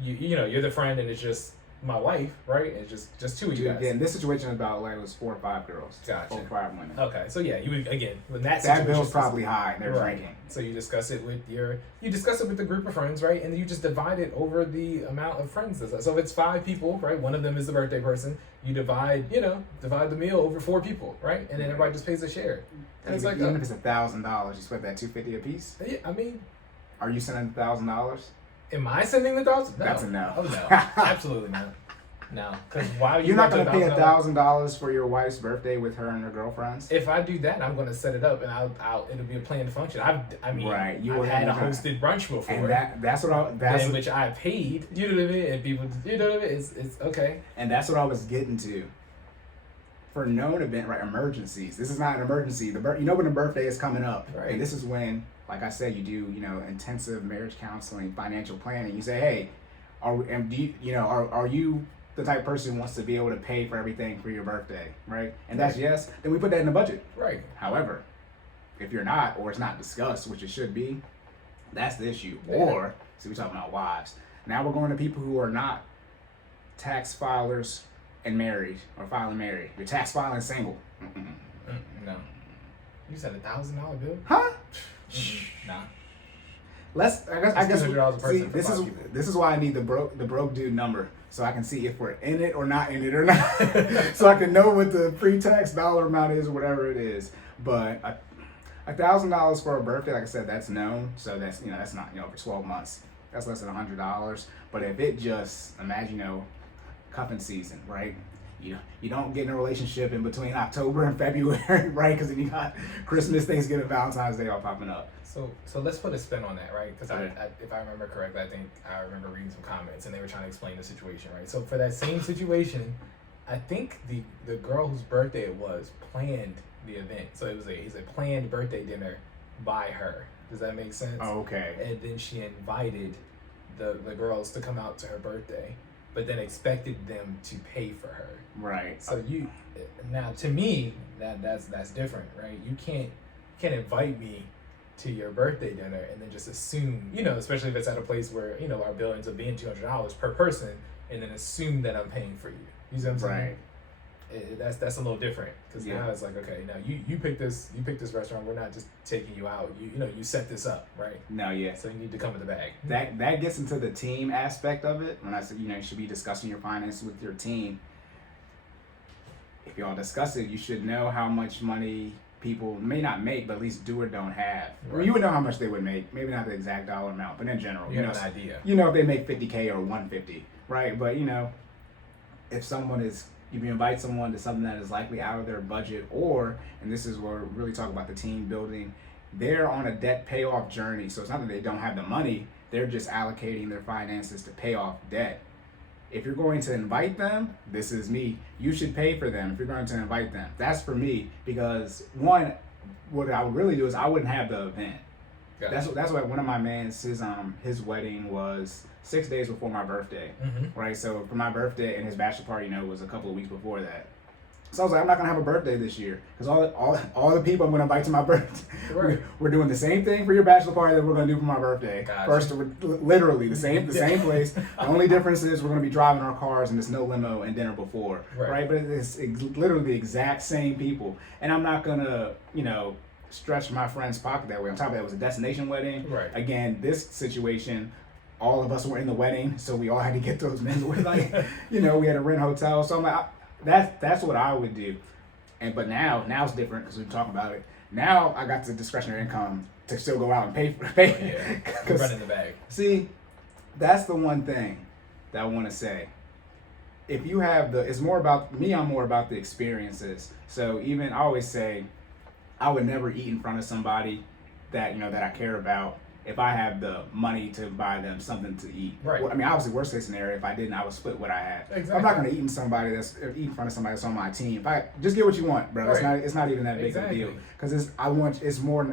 you're the friend and it's just my wife, right? It's just 2 of you guys. Yeah, in this situation about it was 4 or 5 girls. Gotcha. 4 or 5 women. Okay, so yeah, you would again when that That situation bill's probably high. They're right. drinking. So you discuss it with the group of friends, right? And you just divide it over the amount of friends. So if it's 5 people, right? One of them is the birthday person. You divide the meal over 4 people, right? And then everybody just pays a share. And it's like Even if it's $1,000, you split that $250 a piece. yeah, I mean, Are you sending $1,000? am I sending the $1,000? No. That's a no. Oh no, absolutely not. No, because why would You're not going gonna pay $1,000 for your wife's birthday with her and her girlfriends. If I do that, I'm gonna set it up, and it'll be a planned function. Right, you I've will had a have- hosted brunch before, And that's in which I paid. You know what I mean? And people, you know what I mean? It's okay. And that's what I was getting to. For known event, right? Emergencies. This is not an emergency. When the birthday is coming up, Right. and this is when, like I said, you do intensive marriage counseling, financial planning. You say, hey, are you the type of person who wants to be able to pay for everything for your birthday, right? And that's yes. Then we put that in the budget. Right. However, if you're not, or it's not discussed, which it should be, that's the issue. Yeah. Or, see, we're talking about wives. Now we're going to people who are not tax filers and married, or filing married. You're tax filing single. No. You said $1,000 bill? Huh? Nah. I guess $200 a person see, for 5 people. this is why I need the broke dude number, so I can see if we're in it or not in it or not, so I can know what the pre-tax dollar amount is or whatever it is. But $1,000 for a birthday, like I said, that's known. So that's that's not for 12 months. That's less than $100. But if it just imagine cuffing season, right? You don't get in a relationship in between October and February, right? Because then you got Christmas, Thanksgiving, Valentine's Day all popping up. So let's put a spin on that, right? Because Okay. if I remember correctly, I think I remember reading some comments and they were trying to explain the situation, right? So for that same situation, I think the girl whose birthday it was planned the event. So it was a planned birthday dinner by her. Does that make sense? Oh, okay. And then she invited the girls to come out to her birthday, but then expected them to pay for her. Right. So now to me that's different, right? You can't invite me to your birthday dinner and then just assume, especially if it's at a place where our bill ends up being $200 per person, and then assume that I'm paying for you. You see what I'm saying? Right. That's a little different because now it's like, okay, now you pick this restaurant. We're not just taking you out. You set this up, right? No, yeah. So you need to come with the bag. That gets into the team aspect of it. When I said you should be discussing your finances with your team. If y'all discuss it, you should know how much money people may not make, but at least do or don't have. Right. You would know how much they would make. Maybe not the exact dollar amount, but in general, you have an idea. If they make $50K or $150, right? But if you invite someone to something that is likely out of their budget, and this is where we're really talking about the team building, they're on a debt payoff journey. So it's not that they don't have the money; they're just allocating their finances to pay off debt. If you're going to invite them, this is me. You should pay for them if you're going to invite them. That's for me because one, what I would really do is I wouldn't have the event. Gotcha. That's what one of my mans, his wedding was 6 days before my birthday, right? So for my birthday and his bachelor party, was a couple of weeks before that. So I was like, I'm not gonna have a birthday this year because all the people I'm gonna invite to my birthday, right. we're doing the same thing for your bachelor party that we're gonna do for my birthday. Gotcha. First, literally the same place. The only difference is we're gonna be driving our cars and there's no limo and dinner before, right? But it's literally the exact same people, and I'm not gonna, stretch my friend's pocket that way. On top of that, it was a destination wedding. Right. Again, this situation, all of us were in the wedding, so we all had to get those men. We had to rent hotels. So I'm like, that's what I would do. But now it's different because we're talking about it. Now I got the discretionary income to still go out and pay. Yeah, you're running the bag. See, that's the one thing that I want to say. If you have it's more about me. I'm more about the experiences. So even I always say, I would never eat in front of somebody that that I care about if I have the money to buy them something to eat. Right. Well, I mean, obviously, worst case scenario, if I didn't, I would split what I had. Exactly. I'm not going to eat in front of somebody that's on my team. If I just get what you want, bro. Right. It's not even that big of a deal because it's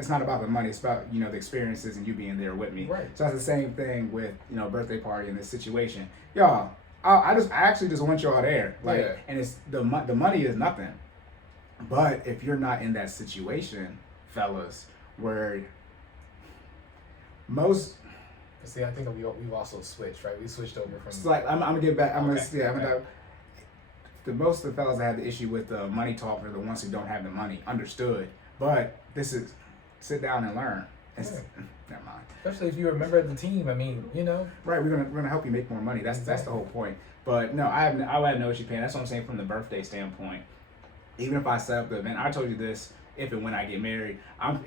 not about the money. It's about the experiences and you being there with me. Right. So that's the same thing with birthday party in this situation, y'all. I actually just want y'all there, and it's the money is nothing. But if you're not in that situation, fellas, where most... See, I think we've also switched, right? We switched over from... It's like, I'm going to get back. Okay. Most of the fellas that have the issue with the money talk are the ones who don't have the money. Understood. But this is... Sit down and learn. Never mind. Especially if you're a member of the team. I mean, Right, we're gonna help you make more money. That's the whole point. But no, I would have no issue paying. That's what I'm saying from the birthday standpoint. Even if I set up the event, I told you this. If and when I get married, I'll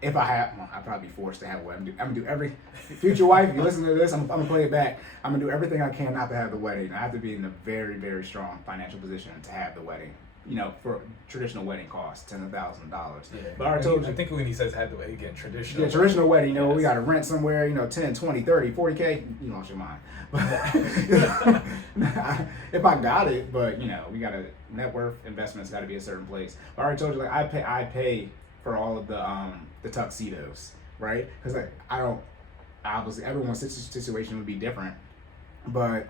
probably be forced to have a wedding. I'm gonna do every future wife. If you listen to this, I'm gonna play it back. I'm gonna do everything I can not to have the wedding. I have to be in a very, very strong financial position to have the wedding. For traditional wedding costs $10,000. Yeah. But I told you. I think when he says had the wedding again, traditional. Yeah, traditional wedding. Yes. We got to rent somewhere. 10, 20, 30, 40K. You lost your mind. But if I got it, but we got to net worth investments got to be a certain place. But I already told you, I pay for all of the tuxedos, right? Because I don't. Obviously, everyone's situation would be different, but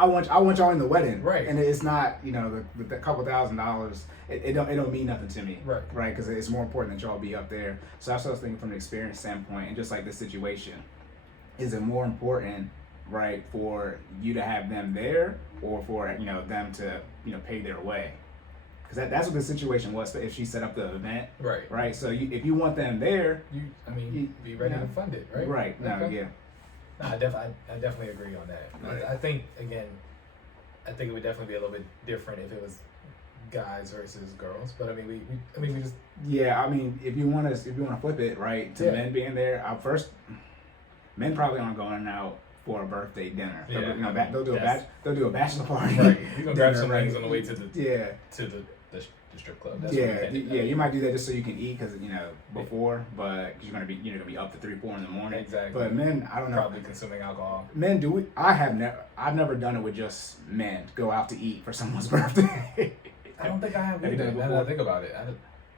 I want y'all in the wedding, right? And it's not the couple $1,000. It don't mean nothing to me, right? Because it's more important that y'all be up there. So that's what I was thinking from an experience standpoint, and just like this situation, is it more important, right, for you to have them there or for them to pay their way? because that's what the situation was if she set up the event. Right. Right. So if you want them there, be ready to fund it, right? Right. No. Okay. Yeah. No, I definitely agree on that. Right. I think it would definitely be a little bit different if it was guys versus girls. But I mean, we just. Yeah. I mean, if you want to flip it right to men being there, first, men probably aren't going out for a birthday dinner. Yeah. They'll do a bachelor party. Right. You're gonna grab dinner, some right? things on the way to the the strip club. That's You might do that just so you can eat because before, but you're gonna be up to 3-4 in the morning. Exactly. But men, I don't know. Probably consuming alcohol. Men do it. I've never done it with just men. Go out to eat for someone's birthday. I don't think I have either. Now that I think about it, I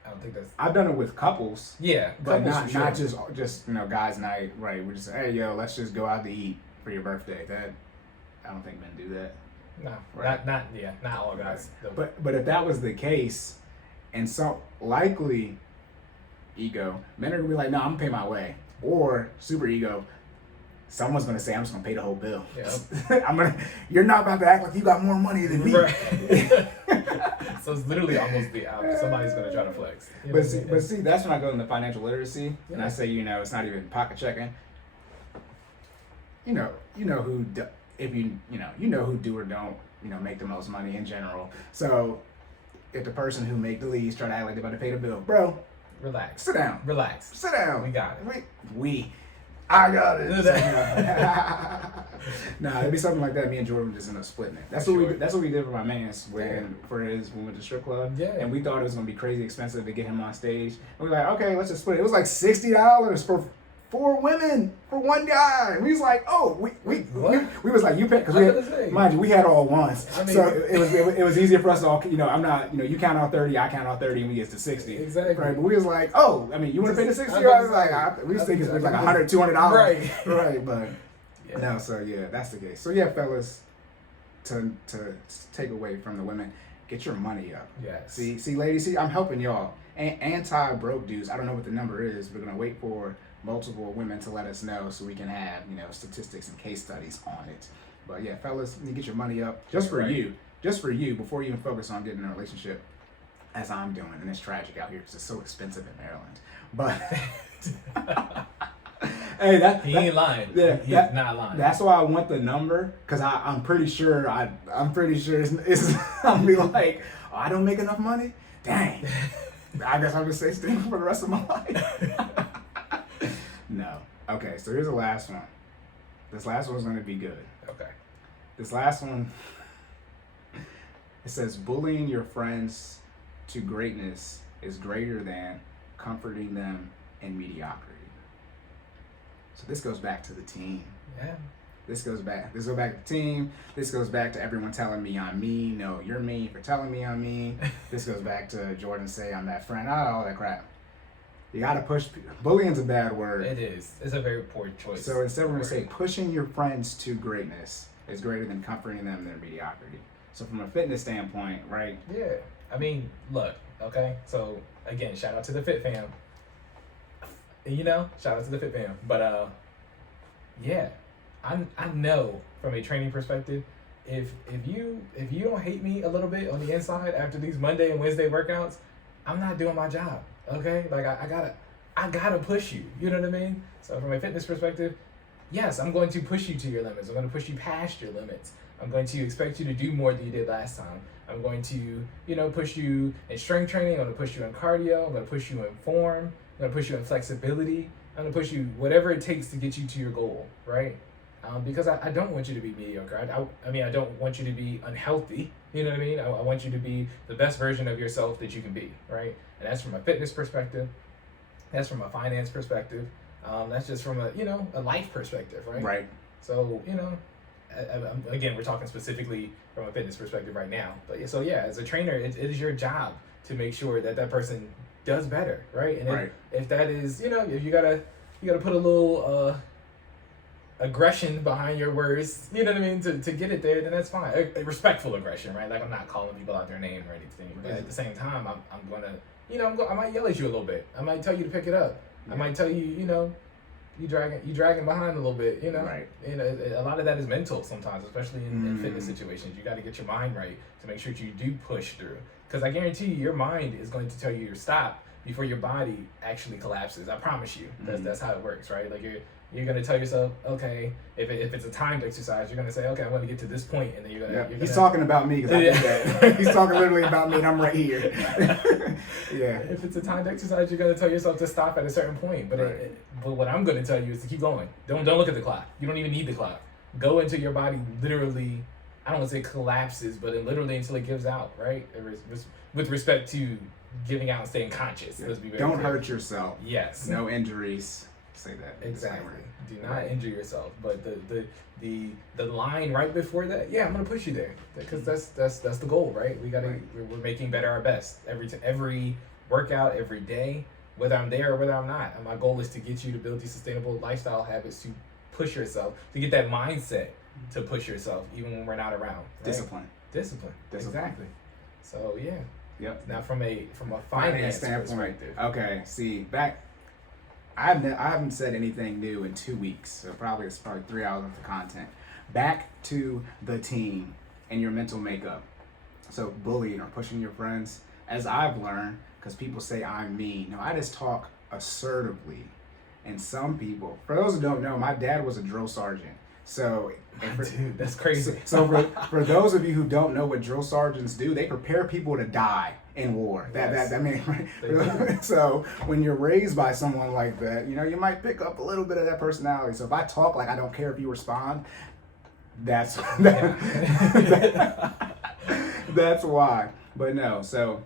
don't think that's. I've done it with couples. Yeah, but couples not just guys' night. Right. We just hey let's just go out to eat for your birthday. That I don't think men do that. No, right. not all guys. But if that was the case, and so likely ego, men are gonna be like, no, I'm gonna pay my way, or super ego. Someone's gonna say, I'm just gonna pay the whole bill. Yeah. You're not about to act like you got more money than me. Right. So it's literally almost the opposite. Somebody's gonna try to flex. But see, that's when I go into financial literacy, and I say, it's not even pocket checking. You know who who do or don't make the most money in general. So if the person who make the least try to act like they're about to pay the bill, bro, relax. Sit down. Relax. Sit down. We got it. I got it. Nah, it'd be something like that. Me and Jordan just end up splitting it. That's what we did for my man's when we went to strip club. Yeah. And we thought it was gonna be crazy expensive to get him on stage. And we were like, okay, let's just split it. It was like $60 for 4 women for one guy. And we was like, oh, we was like, you pay, because mind you, we had all ones. So it was easier for us to all, I'm not, you count out 30, I count out 30, and we get to 60. Exactly. Right, but we was like, oh, you want to pay the 60? I was like, we was thinking it was like $100, $200. Right. Right, but no, so yeah, that's the case. So yeah, fellas, to take away from the women, get your money up. Yes. See, ladies, I'm helping y'all. Anti-broke dudes, I don't know what the number is. We're going to wait for multiple women to let us know so we can have, statistics and case studies on it. But yeah, fellas, you get your money up just for you, before you even focus on getting in a relationship, as I'm doing. And it's tragic out here because it's so expensive in Maryland. But hey, he ain't lying. Yeah, He's not lying. That's why I want the number, because I'm pretty sure it's I'll be like, oh, I don't make enough money? Dang. I guess I'll just stay single for the rest of my life. No. Okay, so here's the last one. This last one's going to be good. Okay. This last one, it says, bullying your friends to greatness is greater than comforting them in mediocrity. So this goes back to the team. Yeah. This goes back to the team. This goes back to everyone telling me I'm mean. No, you're mean for telling me I'm mean. This goes back to Jordan say I'm that friend. All that crap. You gotta push. Bullying's a bad word. It is. It's a very poor choice. So instead we're gonna say pushing your friends to greatness is greater than comforting them in their mediocrity. So from a fitness standpoint, right? Yeah. I mean, look, okay? So again, shout out to the Fit Fam. Shout out to the Fit Fam. But yeah. I know from a training perspective, if you don't hate me a little bit on the inside after these Monday and Wednesday workouts, I'm not doing my job. Okay, like I gotta push you. You know what I mean? So from a fitness perspective, yes, I'm going to push you to your limits. I'm going to push you past your limits. I'm going to expect you to do more than you did last time. I'm going to, push you in strength training. I'm going to push you in cardio. I'm going to push you in form. I'm going to push you in flexibility. I'm going to push you whatever it takes to get you to your goal, right? Because I don't want you to be mediocre. I don't want you to be unhealthy. You know what I mean? I want you to be the best version of yourself that you can be, right? And that's from a fitness perspective. That's from a finance perspective. That's just from a life perspective, right? Right. So, again, we're talking specifically from a fitness perspective right now. But so yeah, as a trainer, it is your job to make sure that person does better, right? And if that is, if you gotta put a little aggression behind your words, you know what I mean, to get it there, then that's fine. A respectful aggression, right? Like I'm not calling people out their name or anything, but at the same time, I'm gonna, I might yell at you a little bit. I might tell you to pick it up. I might tell you, you dragging behind a little bit, you know. Right. You know, a lot of that is mental sometimes, especially in fitness situations. You got to get your mind right to make sure that you do push through. Because I guarantee you, your mind is going to tell you to stop before your body actually collapses. I promise you. That's how it works, right? Like you're gonna tell yourself, okay, if it's a timed exercise, you're gonna say, okay, I'm gonna get to this point, and then you're gonna. He's talking about me because I did that. He's talking literally about me, and I'm right here. Yeah. If it's a timed exercise, you're gonna tell yourself to stop at a certain point. But but what I'm gonna tell you is to keep going. Don't look at the clock. You don't even need the clock. Go until your body literally, I don't want to say collapses, but literally until it gives out, right? With respect to giving out and staying conscious. Yeah. Let's be very Don't clear. hurt yourself. Yes. No injuries. Say that. Exactly. Do not injure yourself. But the line right before that, I'm gonna push you there because that's the goal, right? We're making better our best every workout, every day, whether I'm there or whether I'm not. And my goal is to get you to build these sustainable lifestyle habits to push yourself, to get that mindset to push yourself even when we're not around. Right? Discipline. Exactly. So Yep. Now from a finance standpoint, perspective. okay. See, I haven't said anything new in 2 weeks, so it's probably 3 hours worth of content. Back to the team and your mental makeup. So bullying or pushing your friends, as I've learned, because people say I'm mean. No, I just talk assertively. And some people, for those who don't know, my dad was a drill sergeant. So, Dude, that's crazy. So for those of you who don't know what drill sergeants do, they prepare people to die in war. So when you're raised by someone like that, you might pick up a little bit of that personality. So if I talk like I don't care if you respond, that's that's why. But no, so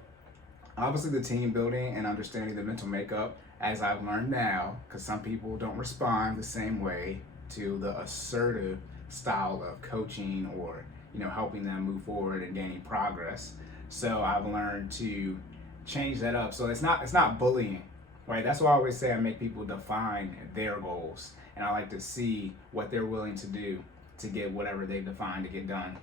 obviously the team building and understanding the mental makeup, as I've learned now, because some people don't respond the same way to the assertive style of coaching or helping them move forward and gaining progress. So I've learned to change that up. So it's not bullying, right? That's why I always say I make people define their goals, and I like to see what they're willing to do to get whatever they've defined to get done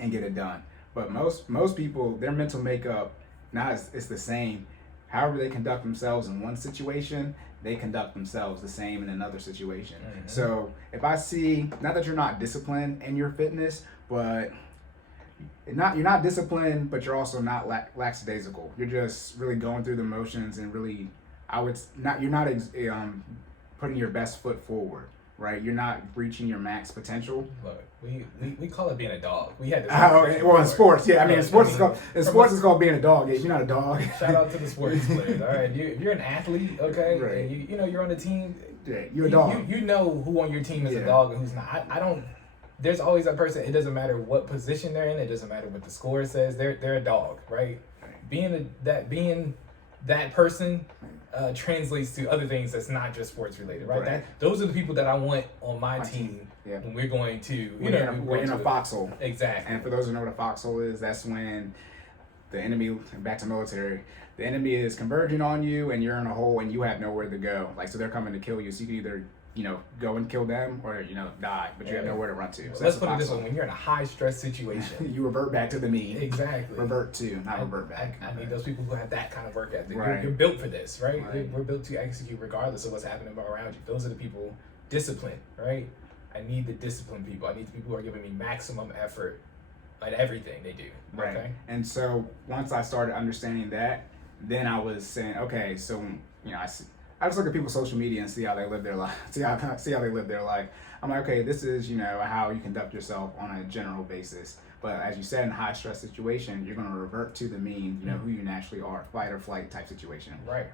and get it done. But most people, their mental makeup it's the same. However they conduct themselves in one situation, they conduct themselves the same in another situation. Mm-hmm. So if I see, not that you're not disciplined in your fitness, but you're not disciplined, but you're also not lackadaisical. You're just really going through the motions and really, you're not putting your best foot forward, right? You're not reaching your max potential. Look, we call it being a dog. We had this. In sports, it's called being a dog. Yeah, you're not a dog. Shout out to the sports players. All right, if you're an athlete, okay, right. And you're on the team. Yeah, you're a dog. You know who on your team is a dog and who's not. I don't. There's always a person. It doesn't matter what position they're in. It doesn't matter what the score says. They're a dog, right? Being that person translates to other things that's not just sports related, right? Those are the people that I want on my team when we're going to, we're in a foxhole. Exactly. And for those who know what a foxhole is, that's when the enemy, back to military, the enemy is converging on you and you're in a hole and you have nowhere to go. So they're coming to kill you. So you can either go and kill them or, die, but you have nowhere to run to. So let's put it this way, when you're in a high stress situation, you revert back to the mean. Exactly. Revert back. I need those people who have that kind of work ethic. Right. You're built for this, right? We're built to execute regardless of what's happening around you. Those are the people, disciplined, right? I need the disciplined people. I need the people who are giving me maximum effort at everything they do. Right. Okay? And so once I started understanding that, then I was saying, okay, so I just look at people's social media and see how they live their life. See how they live their life. I'm like, okay, this is how you conduct yourself on a general basis. But as you said, in a high stress situation, you're going to revert to the mean, who you naturally are, fight or flight type situation. Right.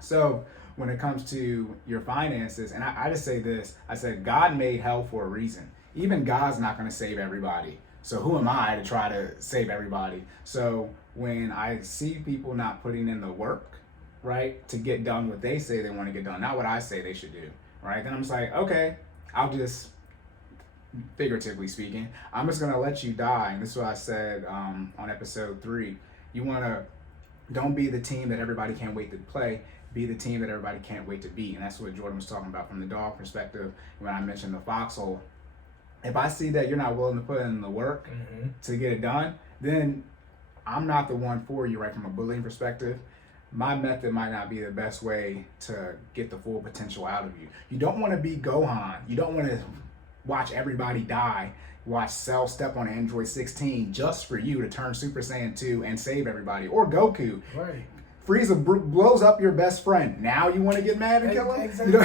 So when it comes to your finances, and I just say this, I said God made hell for a reason. Even God's not going to save everybody. So who am I to try to save everybody? So when I see people not putting in the work, right, to get done what they say they want to get done, not what I say they should do, right? Then I'm just like, okay, I'll just, figuratively speaking, I'm just going to let you die. And this is what I said on episode 3. Don't be the team that everybody can't wait to play. Be the team that everybody can't wait to beat. And that's what Jordan was talking about from the dog perspective when I mentioned the foxhole. If I see that you're not willing to put in the work to get it done, then I'm not the one for you, right, from a bullying perspective. my method might not be the best way to get the full potential out of you. You don't want to be Gohan. You don't want to watch everybody die, watch Cell step on Android 16 just for you to turn Super Saiyan 2 and save everybody. Or Goku. Right. Frieza blows up your best friend. Now you want to get mad and kill him? Exactly.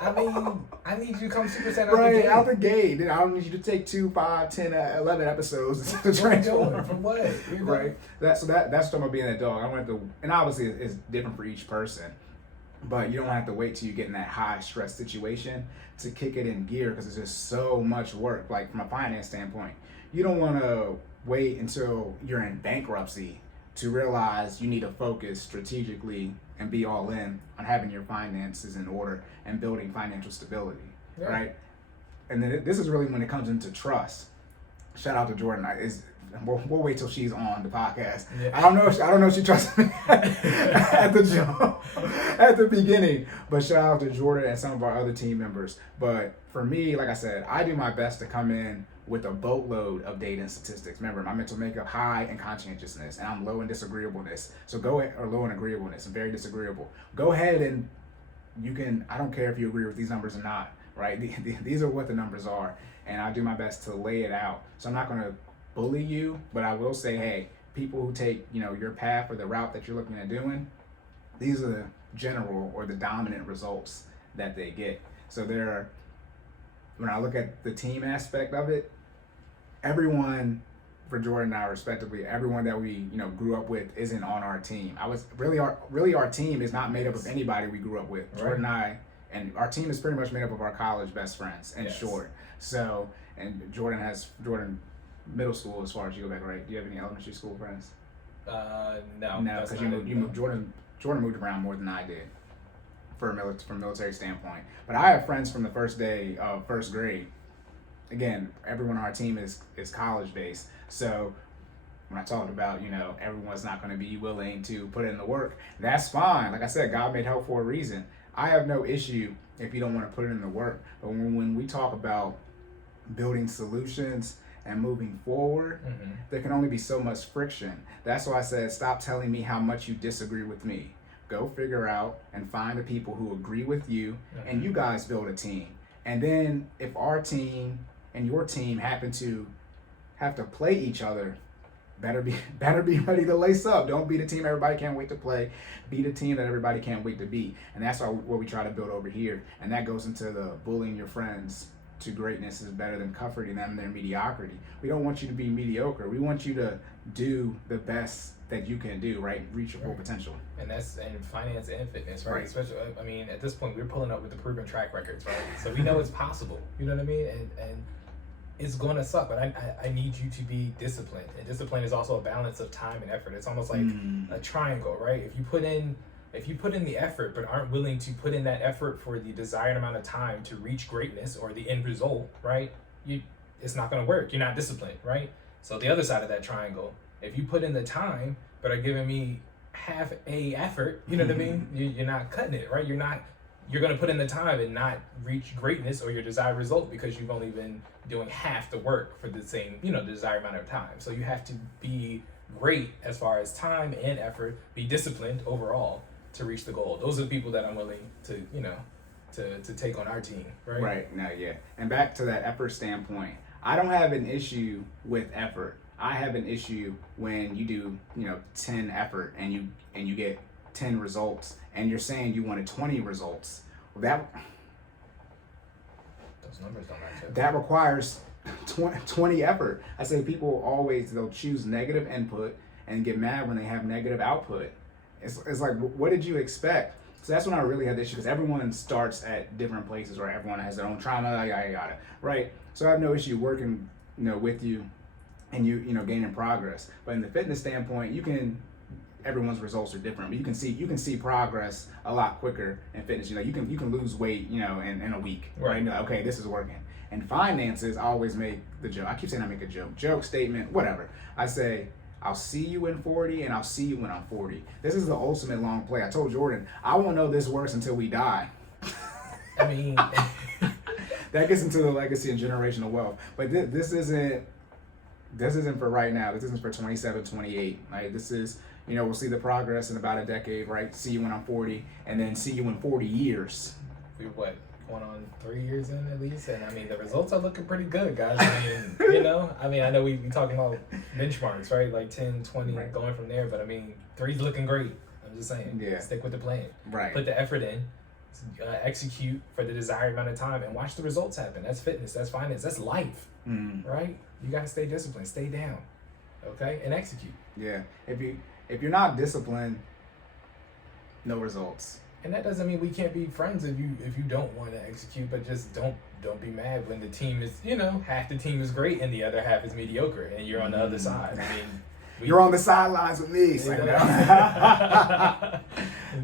I mean, I need you to come Super Saiyan out the gate. Then I don't need you to take 2, 5, 10, 11 episodes to transform. For what? Right. That's what I'm talking about being that dog. I don't have to, and obviously it's different for each person, but you don't have to wait till you get in that high stress situation to kick it in gear because it's just so much work. Like from a finance standpoint, you don't want to wait until you're in bankruptcy to realize you need to focus strategically and be all in on having your finances in order and building financial stability, right? And then this is really when it comes into trust. Shout out to Jordan. We'll wait till she's on the podcast. Yeah. I don't know if she trusts me at the beginning, but shout out to Jordan and some of our other team members. But for me, like I said, I do my best to come in with a boatload of data and statistics. Remember, my mental makeup high in conscientiousness, and I'm low in disagreeableness. So low in agreeableness and very disagreeable. Go ahead and you can. I don't care if you agree with these numbers or not. Right? These are what the numbers are, and I do my best to lay it out. So I'm not going to bully you, but I will say, hey, people who take your path or the route that you're looking at doing, these are the general or the dominant results that they get. So when I look at the team aspect of it, everyone, for Jordan and I respectively, everyone that we grew up with isn't on our team. Our team is not made up of anybody we grew up with. Right. Jordan and I, and our team is pretty much made up of our college best friends, in short. So, and Jordan middle school as far as you go back, right? Do you have any elementary school friends? No. No, because you moved. Jordan moved around more than I did. From a military standpoint, but I have friends from the first day of first grade. Again, everyone on our team is college based. So when I talked about everyone's not going to be willing to put in the work, that's fine. Like I said, God made help for a reason. I have no issue if you don't want to put in the work. But when we talk about building solutions and moving forward, there can only be so much friction. That's why I said, stop telling me how much you disagree with me. Go figure out and find the people who agree with you, and you guys build a team. And then if our team and your team happen to have to play each other, better be ready to lace up. Don't be the team everybody can't wait to play. Be the team that everybody can't wait to be. And that's what we try to build over here. And that goes into the bullying your friends to greatness is better than comforting them in their mediocrity. We don't want you to be mediocre. We want you to do the best that you can do, right? Reach your full potential. And that's in finance and fitness, right? Especially, I mean, at this point, we're pulling up with the proven track records, right? So we know it's possible. You know what I mean? And it's going to suck, but I need you to be disciplined. And discipline is also a balance of time and effort. It's almost like a triangle, right? If you put in the effort, but aren't willing to put in that effort for the desired amount of time to reach greatness or the end result, right? It's not going to work. You're not disciplined, right? So the other side of that triangle, if you put in the time, but are giving me half a effort, you know what I mean? You're not cutting it, right? You're going to put in the time and not reach greatness or your desired result because you've only been doing half the work for the same, the desired amount of time. So you have to be great as far as time and effort, be disciplined overall to reach the goal. Those are the people that I'm willing to, to take on our team, right? Right. No, yeah. And back to that effort standpoint, I don't have an issue with effort. I have an issue when you do, 10 effort and you get 10 results and you're saying you wanted 20 results. Well, those numbers don't match. That requires 20 effort. I say they'll choose negative input and get mad when they have negative output. It's like, what did you expect? So that's when I really had the issue, because everyone starts at different places, right? Everyone has their own trauma, yada yada, right? So I have no issue working, with you, and you gaining progress. But in the fitness standpoint, everyone's results are different. But you can see progress a lot quicker in fitness. You can lose weight, in a week, right? Okay, this is working. And finances, I always make the joke. I keep saying I make a joke statement, whatever. I say, I'll see you in 40 and I'll see you when I'm 40. This is the ultimate long play. I told Jordan, I won't know this works until we die. I mean, that gets into the legacy and generational wealth. But this isn't for right now. This isn't for 27, 28. Right? This is, we'll see the progress in about a decade, right? See you when I'm 40, and then see you in 40 years. We're going on 3 years in at least, and I mean the results are looking pretty good, guys. I mean, I know we talking about benchmarks, right? Like 10, 20, right. Going from there, but I mean 3's looking great. I'm just saying, stick with the plan, right? Put the effort in, execute for the desired amount of time, and watch the results happen. That's fitness, that's finance, that's life, right? You gotta stay disciplined, stay down, okay, and execute. Yeah, if you're not disciplined, no results. And that doesn't mean we can't be friends if you don't want to execute, but just don't be mad when the team is, half the team is great and the other half is mediocre and you're on the other side. I mean, you're on the sidelines with me.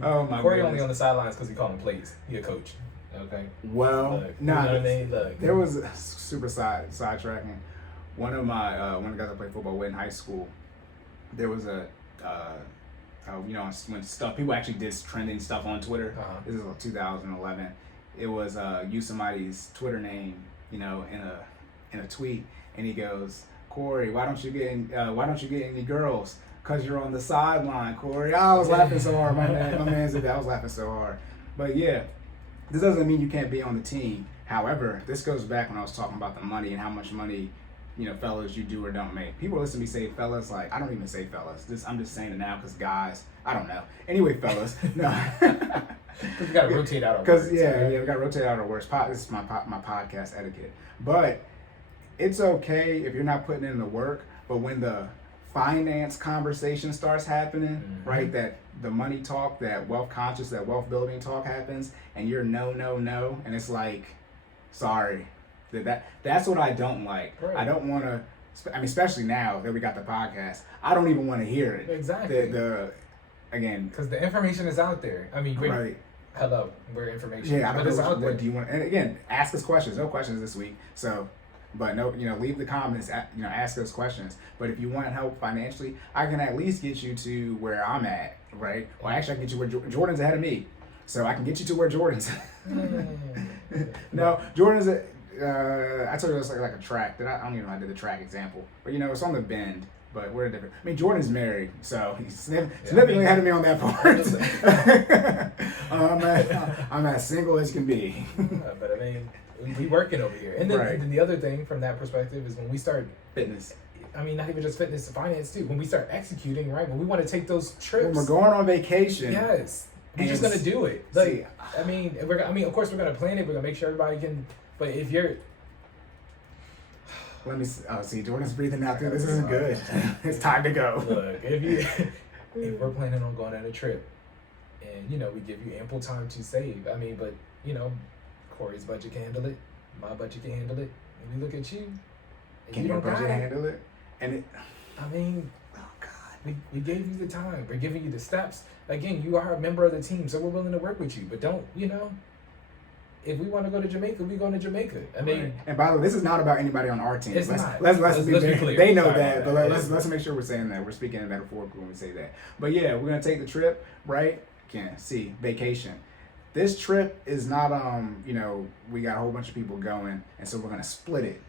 Oh my Cory goodness. only on the sidelines because he called him plays. He a coach. Okay. Well, Look, you know what I mean? Look. There was super sidetracking. One of the guys I played football with in high school, there was when people actually did trending stuff on Twitter. This is like 2011. It was use somebody's Twitter name, in a tweet, and he goes, Cory, why don't you get any girls? Cause you're on the sideline, Cory. I was laughing so hard. My man said that. I was laughing so hard. But yeah, this doesn't mean you can't be on the team. However, this goes back when I was talking about the money and how much money, fellas, you do or don't make. People listen to me say fellas, like, I don't even say fellas. I'm just saying it now because guys, I don't know. Anyway, fellas, no. We got to rotate out our words. Because, we got to rotate out our words. This is my podcast etiquette. But it's okay if you're not putting in the work, but when the finance conversation starts happening, right, that the money talk, that wealth conscious, that wealth building talk happens, and you're no, and it's like, sorry. That's what I don't like. Right. I don't want to. Especially now that we got the podcast, I don't even want to hear it. Exactly. Again, because the information is out there. I mean, right. Hello, we're information. Yeah, I don't know what, what do you want? And again, ask us questions. No questions this week. So, but no, leave the comments. Ask us questions. But if you want help financially, I can at least get you to where I'm at, right? Well, actually, I can get you where Jordan's ahead of me, so I can get you to where Jordan's. No, Jordan's. I told you it's like a track. I don't even know how I did the track example, but it's on the bend. But we're different. I mean, Jordan's married, so he's significantly ahead of me on that part. I'm as single as can be. But I mean, we working over here. And then the other thing from that perspective is when we start fitness. I mean, not even just fitness, finance too. When we start executing, right? When we want to take those trips. When we're going on vacation. Yes. We're just gonna do it. Like, I mean, of course, we're gonna plan it. We're gonna make sure everybody can. But if you're let me see. Jordan's breathing out there. This isn't good. It's time to go. Look, if we're planning on going on a trip, and we give you ample time to save. I mean, but Cory's budget can handle it. My budget can handle it. And we look at you. Can your budget handle it? I mean, oh God, we gave you the time. We're giving you the steps. Again, you are a member of the team, so we're willing to work with you. But don't if we want to go to Jamaica, we go to Jamaica. I mean, right. And by the way, this is not about anybody on our team. It's not. Let's be clear. They know that, but let's make sure we're saying that. We're speaking in metaphorically when we say that. But yeah, we're gonna take the trip, right? Vacation. This trip is not we got a whole bunch of people going, and so we're gonna split it.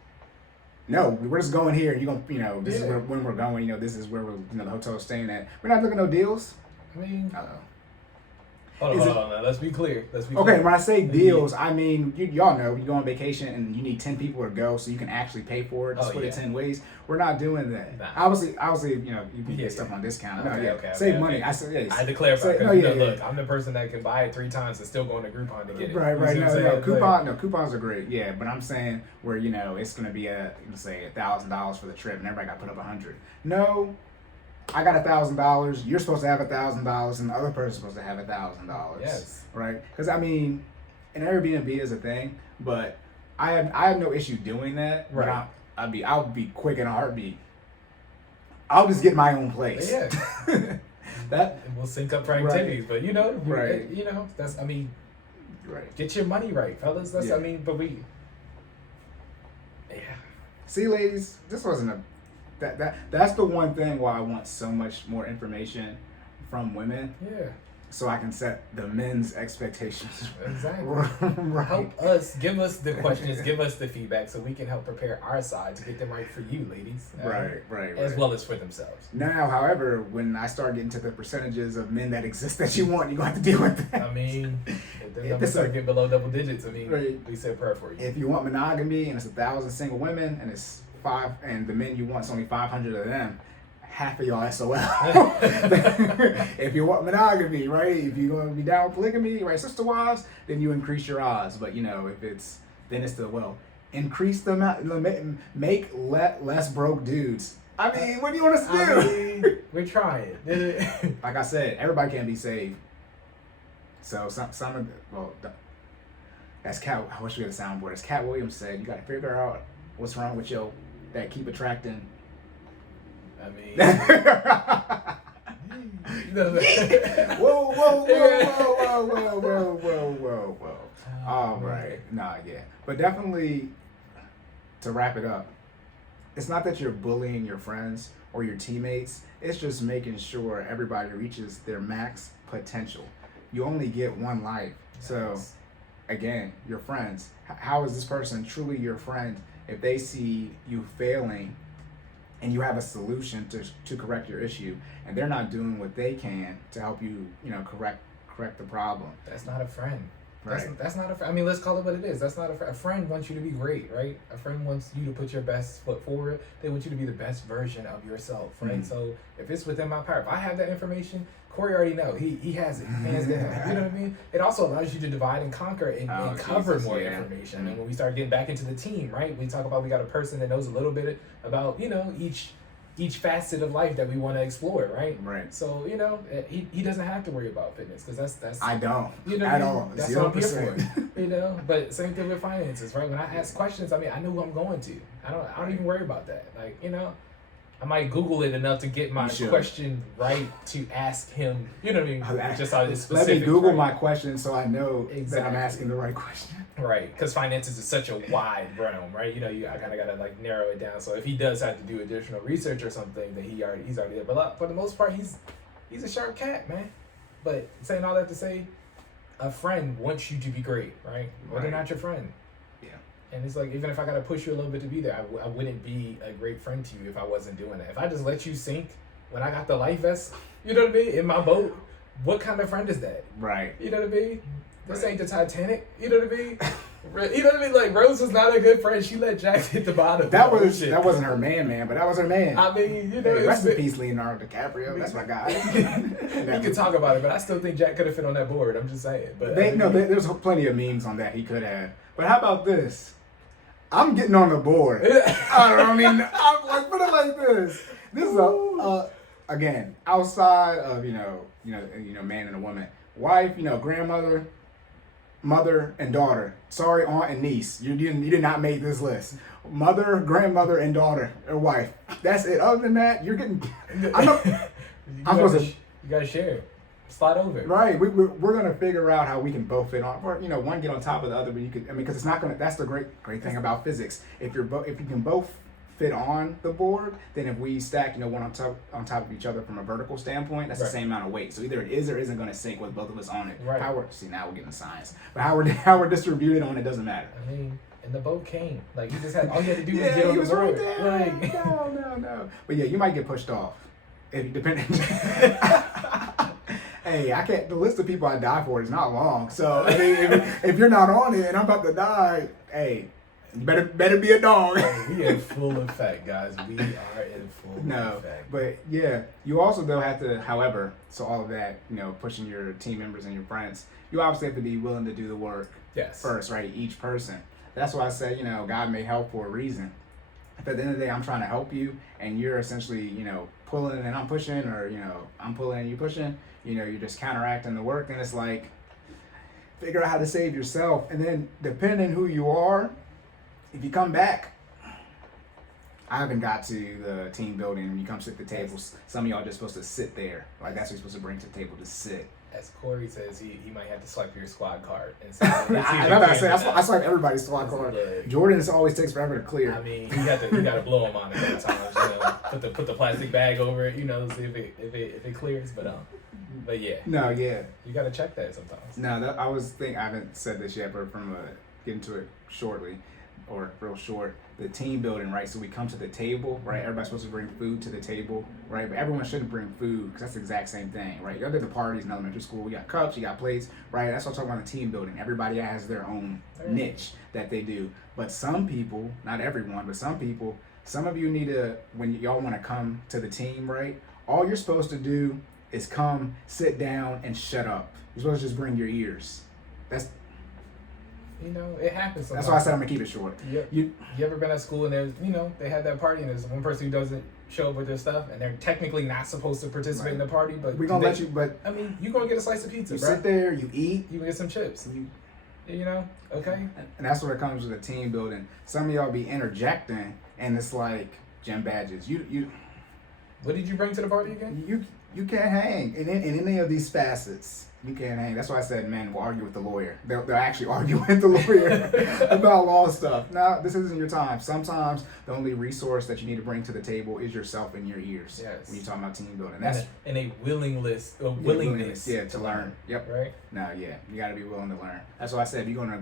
No, we're just going here. You're gonna, this is when we're going. This is where we're, the hotel's staying at. We're not looking at no deals. I mean, Hold on. Now, let's be clear. Okay, when I say deals, I mean, y'all know, you go on vacation and you need 10 people to go so you can actually pay for it, split it 10 ways. We're not doing that. Nah. Obviously, you can get stuff on discount. Okay, save money. I had to clarify. Look, I'm the person that can buy it 3 times and still go on a Groupon to get it. Right. Coupons are great. Yeah, but I'm saying where, it's going to be say $1,000 for the trip and everybody got put up $100. No. I got $1,000. You're supposed to have $1,000, and the other person's supposed to have $1,000. Yes. Right? Because I mean, an Airbnb is a thing, but I have no issue doing that. Right. But I'll be quick in a heartbeat. I'll just get my own place. Yeah. That and we'll sync up for activities, but right. That's right. Get your money right, fellas. That's but we. Yeah. See, ladies, this wasn't a. That's the one thing why I want so much more information from women. Yeah. so I can set the men's expectations. Exactly. Right. Help us, give us the questions, give us the feedback so we can help prepare our side to get them right for you, ladies. Right. As well as for themselves. Now, however, when I start getting to the percentages of men that exist that you want, you're going to have to deal with that. I mean, if the numbers start getting below double digits, I mean, right. we said prayer for you. If you want monogamy and it's 1,000 single women and it's 5, and the men you want is only 500 of them, half of y'all SOL. If you want monogamy, right? If you're going to be down with polygamy, right, sister wives, then you increase your odds. But if it's increase the amount, make less broke dudes. I mean, what do you want us to do? We're trying. Like I said, everybody can't be saved. So as Cat, I wish we had a soundboard. As Cat Williams said, you got to figure out what's wrong with that keep attracting. I mean, whoa. All right, but definitely to wrap it up, it's not that you're bullying your friends or your teammates. It's just making sure everybody reaches their max potential. You only get one life, so again, your friends. How is this person truly your friend if they see you failing? And you have a solution to correct your issue, and they're not doing what they can to help you, correct the problem. That's not a friend. Right. That's not a friend. I mean, let's call it what it is. That's not a friend. A friend wants you to be great, right? A friend wants you to put your best foot forward. They want you to be the best version of yourself, right? Mm-hmm. So if it's within my power, if I have that information, Cory already know. He has it, hands down. You know what I mean? It also allows you to divide and conquer and cover more information. Mm-hmm. And when we start getting back into the team, right? We talk about we got a person that knows a little bit about, each facet of life that we want to explore, right? Right. So, he doesn't have to worry about fitness because that's I don't. At all. That's 0%. What I'm here for. But same thing with finances, right? When I ask questions, I mean, I know who I'm going to. I don't even worry about that. Like, I might Google it enough to get my question right to ask him. You know what I mean? Just how it's specific. Let me Google my question so I know that I'm asking the right question. Right, because finances is such a wide realm, right? I kind of gotta narrow it down. So if he does have to do additional research or something, then he's already there. But for the most part, he's a sharp cat, man. But saying all that to say, a friend wants you to be great, right? But they're not your friend. And it's like, even if I got to push you a little bit to be there, I wouldn't be a great friend to you if I wasn't doing that. If I just let you sink when I got the life vest, you know what I mean, in my boat, what kind of friend is that? Right. You know what I mean? This ain't the Titanic. You know what I mean? You know what I mean? Like, Rose was not a good friend. She let Jack hit the bottom. That wasn't her man, but that was her man. I mean, rest in peace, Leonardo DiCaprio. That's my guy. We could talk about it, but I still think Jack could have fit on that board. I'm just saying. But there's plenty of memes on that he could have. But how about this? I'm getting on the board. I'm like, put it like this. This is again, outside of man and a woman, wife, grandmother, mother and daughter. Sorry, aunt and niece. You did not make this list. Mother, grandmother, and daughter or wife. That's it. Other than that, you're getting. You gotta share it. Slide over. Right. We're gonna figure out how we can both fit on, or one get on top of the other. But you could, because it's not gonna. That's the great thing about physics. If you can both fit on the board, then if we stack, one on top of each other from a vertical standpoint, that's the same amount of weight. So either it is or isn't gonna sink with both of us on it. Right. Now we're getting science. But how we're distributed on it doesn't matter. I mean, and the boat came. Like, you just had all you had to do was get on the board. Right there. No. But yeah, you might get pushed off. Depending. Hey, I can't. The list of people I die for is not long. So I mean, if you're not on it and I'm about to die, hey, you better be a dog. We in full effect, guys. We are in full effect. But yeah, you also though have to. However, so all of that, pushing your team members and your friends, you obviously have to be willing to do the work. Yes. First, right? Each person. That's why I say, God may help for a reason. If at the end of the day I'm trying to help you and you're essentially, pulling and I'm pushing, or I'm pulling and you pushing. You're just counteracting the work, and it's like, figure out how to save yourself. And then, depending who you are, if you come back, I haven't got to the team building. When you come sit at the tables, some of y'all just supposed to sit there. Like, that's what you're supposed to bring to the table, to sit. As Cory says, he might have to swipe your squad card. And I swipe everybody's squad card. Jordan always takes forever to clear. I mean, you got to blow him on it sometimes. Put the plastic bag over it. See if it clears. But But yeah. No, yeah. You gotta check that sometimes. No, I haven't said this yet, but from getting to it shortly, or real short, the team building, right? So we come to the table, right? Everybody's supposed to bring food to the table, right? But everyone shouldn't bring food because that's the exact same thing, right? Y'all did the parties in elementary school. We got cups, you got plates, right? That's what I'm talking about, the team building. Everybody has their own niche that they do. But some people, not everyone, but some people, some of you need to, when y'all want to come to the team, right? All you're supposed to do is come, sit down, and shut up. You're supposed to just bring your ears. It happens sometimes. That's why I said I'm gonna keep it short. You ever been at school and there's, they have that party and there's one person who doesn't show up with their stuff and they're technically not supposed to participate in the party, but we're gonna let you. But I mean, you're gonna get a slice of pizza. You bro. sit there, you eat, you get some chips. Okay. And that's where it comes with the team building. Some of y'all be interjecting, and it's like gym badges. You. What did you bring to the party again? You can't hang in any of these facets. You can't hang. That's why I said men will argue with the lawyer. They'll actually argue with the lawyer about law stuff. No, this isn't your time. Sometimes the only resource that you need to bring to the table is yourself and your ears. Yes. When you're talking about team building, and a willingness. Yeah, to learn. Yep. Right. No, yeah, you got to be willing to learn. That's why I said if you're gonna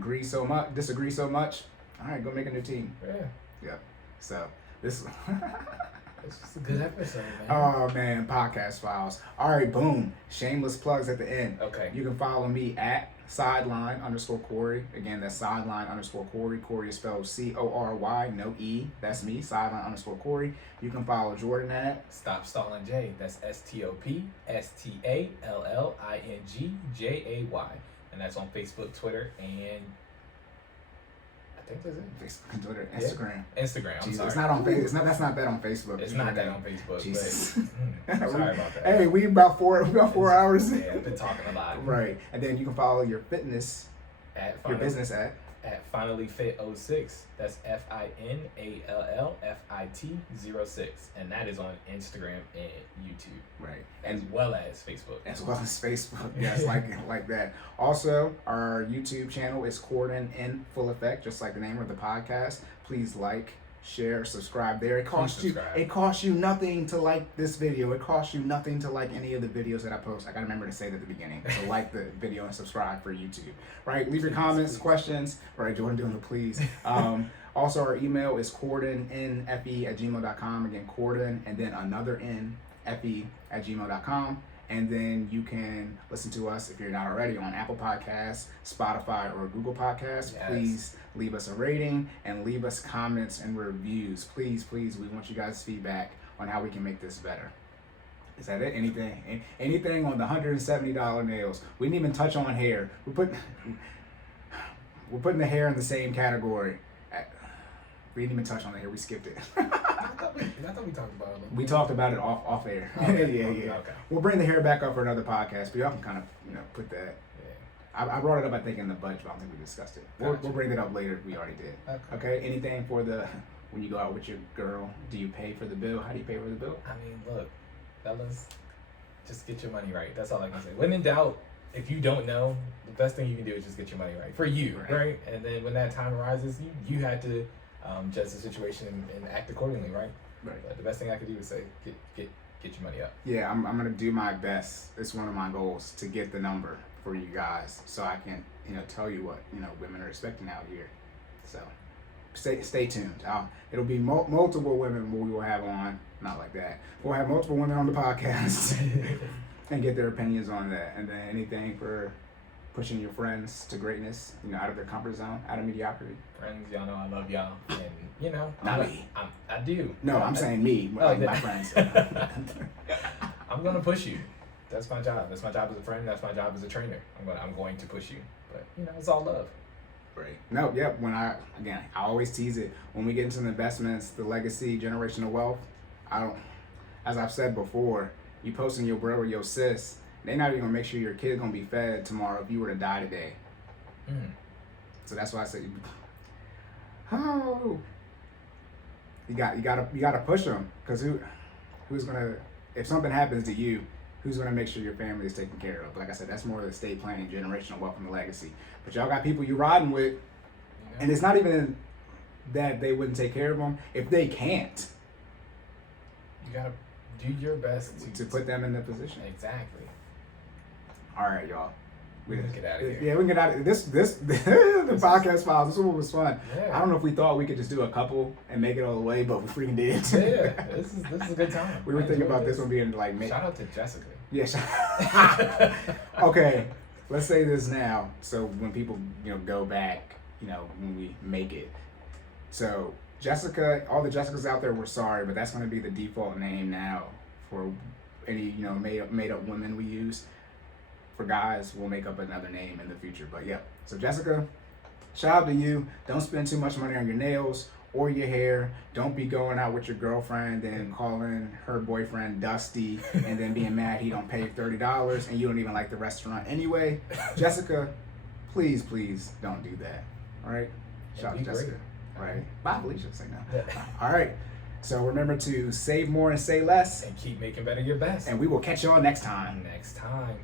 disagree so much. All right, go make a new team. Yeah. Yep. So this. It's a good episode, man. Oh man, podcast files. All right, boom. Shameless plugs at the end. Okay. You can follow me at sideline_Cory. Again, that's sideline_Cory. Cory is spelled Cory, no E. That's me, sideline_Cory. You can follow Jordan at Stop Stalling J. That's StopStallingJay. And that's on Facebook, Twitter, and I think that's it. Facebook and Twitter, Instagram. Yeah. Instagram. I'm Jesus, sorry. It's not on Facebook. That's not that on Facebook. It's not that on Facebook. Jesus. But, sorry about that. Hey, we about 4 hours. Yeah, I've been talking a lot. Right, and then you can follow your fitness, your business at FinallyFit06. That's FinallyFit06, and that is on Instagram and YouTube. Right, as well as Facebook. Yes, like that. Also, our YouTube channel is Cordan in Full Effect, just like the name of the podcast. Please like, share, subscribe there. It costs you nothing to like this video. It costs you nothing to like any of the videos that I post. I gotta remember to say that at the beginning. So like the video and subscribe for YouTube. Right? Leave your comments, questions. Right, Jordan doing the please. Also, our email is cordanfe@gmail.com. Again, Cordan and then another fe@gmail.com. And then you can listen to us, if you're not already, on Apple Podcasts, Spotify, or Google Podcasts. Yes. Please leave us a rating and leave us comments and reviews. Please, we want you guys' feedback on how we can make this better. Is that it? Anything on the $170 nails? We didn't even touch on hair. We're putting the hair in the same category. We didn't even touch on the hair. We skipped it. I thought we talked about it. We talked about it off air. Okay. Yeah. Okay. We'll bring the hair back up for another podcast, but y'all can kind of put that. Yeah. I brought it up, I think, in the budget, but I don't think we discussed it. We'll bring it up later. We already did. Okay. Anything for when you go out with your girl? Do you pay for the bill? How do you pay for the bill? I mean, look, fellas, just get your money right. That's all I can say. When in doubt, if you don't know, the best thing you can do is just get your money right for you, right? And then when that time arises, you had to judge the situation and act accordingly, right? Right. But the best thing I could do is say, get your money up. Yeah, I'm gonna do my best. It's one of my goals to get the number for you guys, so I can tell you what women are expecting out here. So stay tuned. It'll be multiple women we will have on. Not like that. We'll have multiple women on the podcast and get their opinions on that, and then anything for pushing your friends to greatness, out of their comfort zone, out of mediocrity. Friends, y'all know I love y'all, and not me. I do. No, I'm saying me, like my friends. I'm gonna push you. That's my job. That's my job as a friend. That's my job as a trainer. I'm going to push you, but it's all love. Right. No, yeah. I always tease it when we get into the investments, the legacy, generational wealth. As I've said before, you posting your bro or your sis. They're not even gonna make sure your kid's gonna be fed tomorrow if you were to die today. So that's why I said, you gotta push them, because who's gonna, if something happens to you, who's gonna make sure your family is taken care of? Like I said, that's more of the estate planning, generational wealth, and the legacy. But y'all got people you riding with, and it's not even that they wouldn't take care of them if they can't. You gotta do your best to put them in the position. Exactly. All right, y'all. We can get out of here. Yeah, we can get out of this. The podcast files. This one was fun. Yeah. I don't know if we thought we could just do a couple and make it all the way, but we freaking did. Yeah, this is a good time. We were thinking about this one being like. Shout out to Jessica. Yeah. Okay, let's say this now. So when people go back, when we make it. So Jessica, all the Jessicas out there, we're sorry, but that's going to be the default name now for any made up women we use. For guys, we'll make up another name in the future. But yeah, so Jessica, shout out to you. Don't spend too much money on your nails or your hair. Don't be going out with your girlfriend and calling her boyfriend Dusty and then being mad he don't pay $30 and you don't even like the restaurant anyway. Jessica, please don't do that. All right? Shout out to Jessica. Right. Bye, Felicia. Say no. Yeah. All right. So remember to save more and say less. And keep making better your best. And we will catch y'all next time. Next time.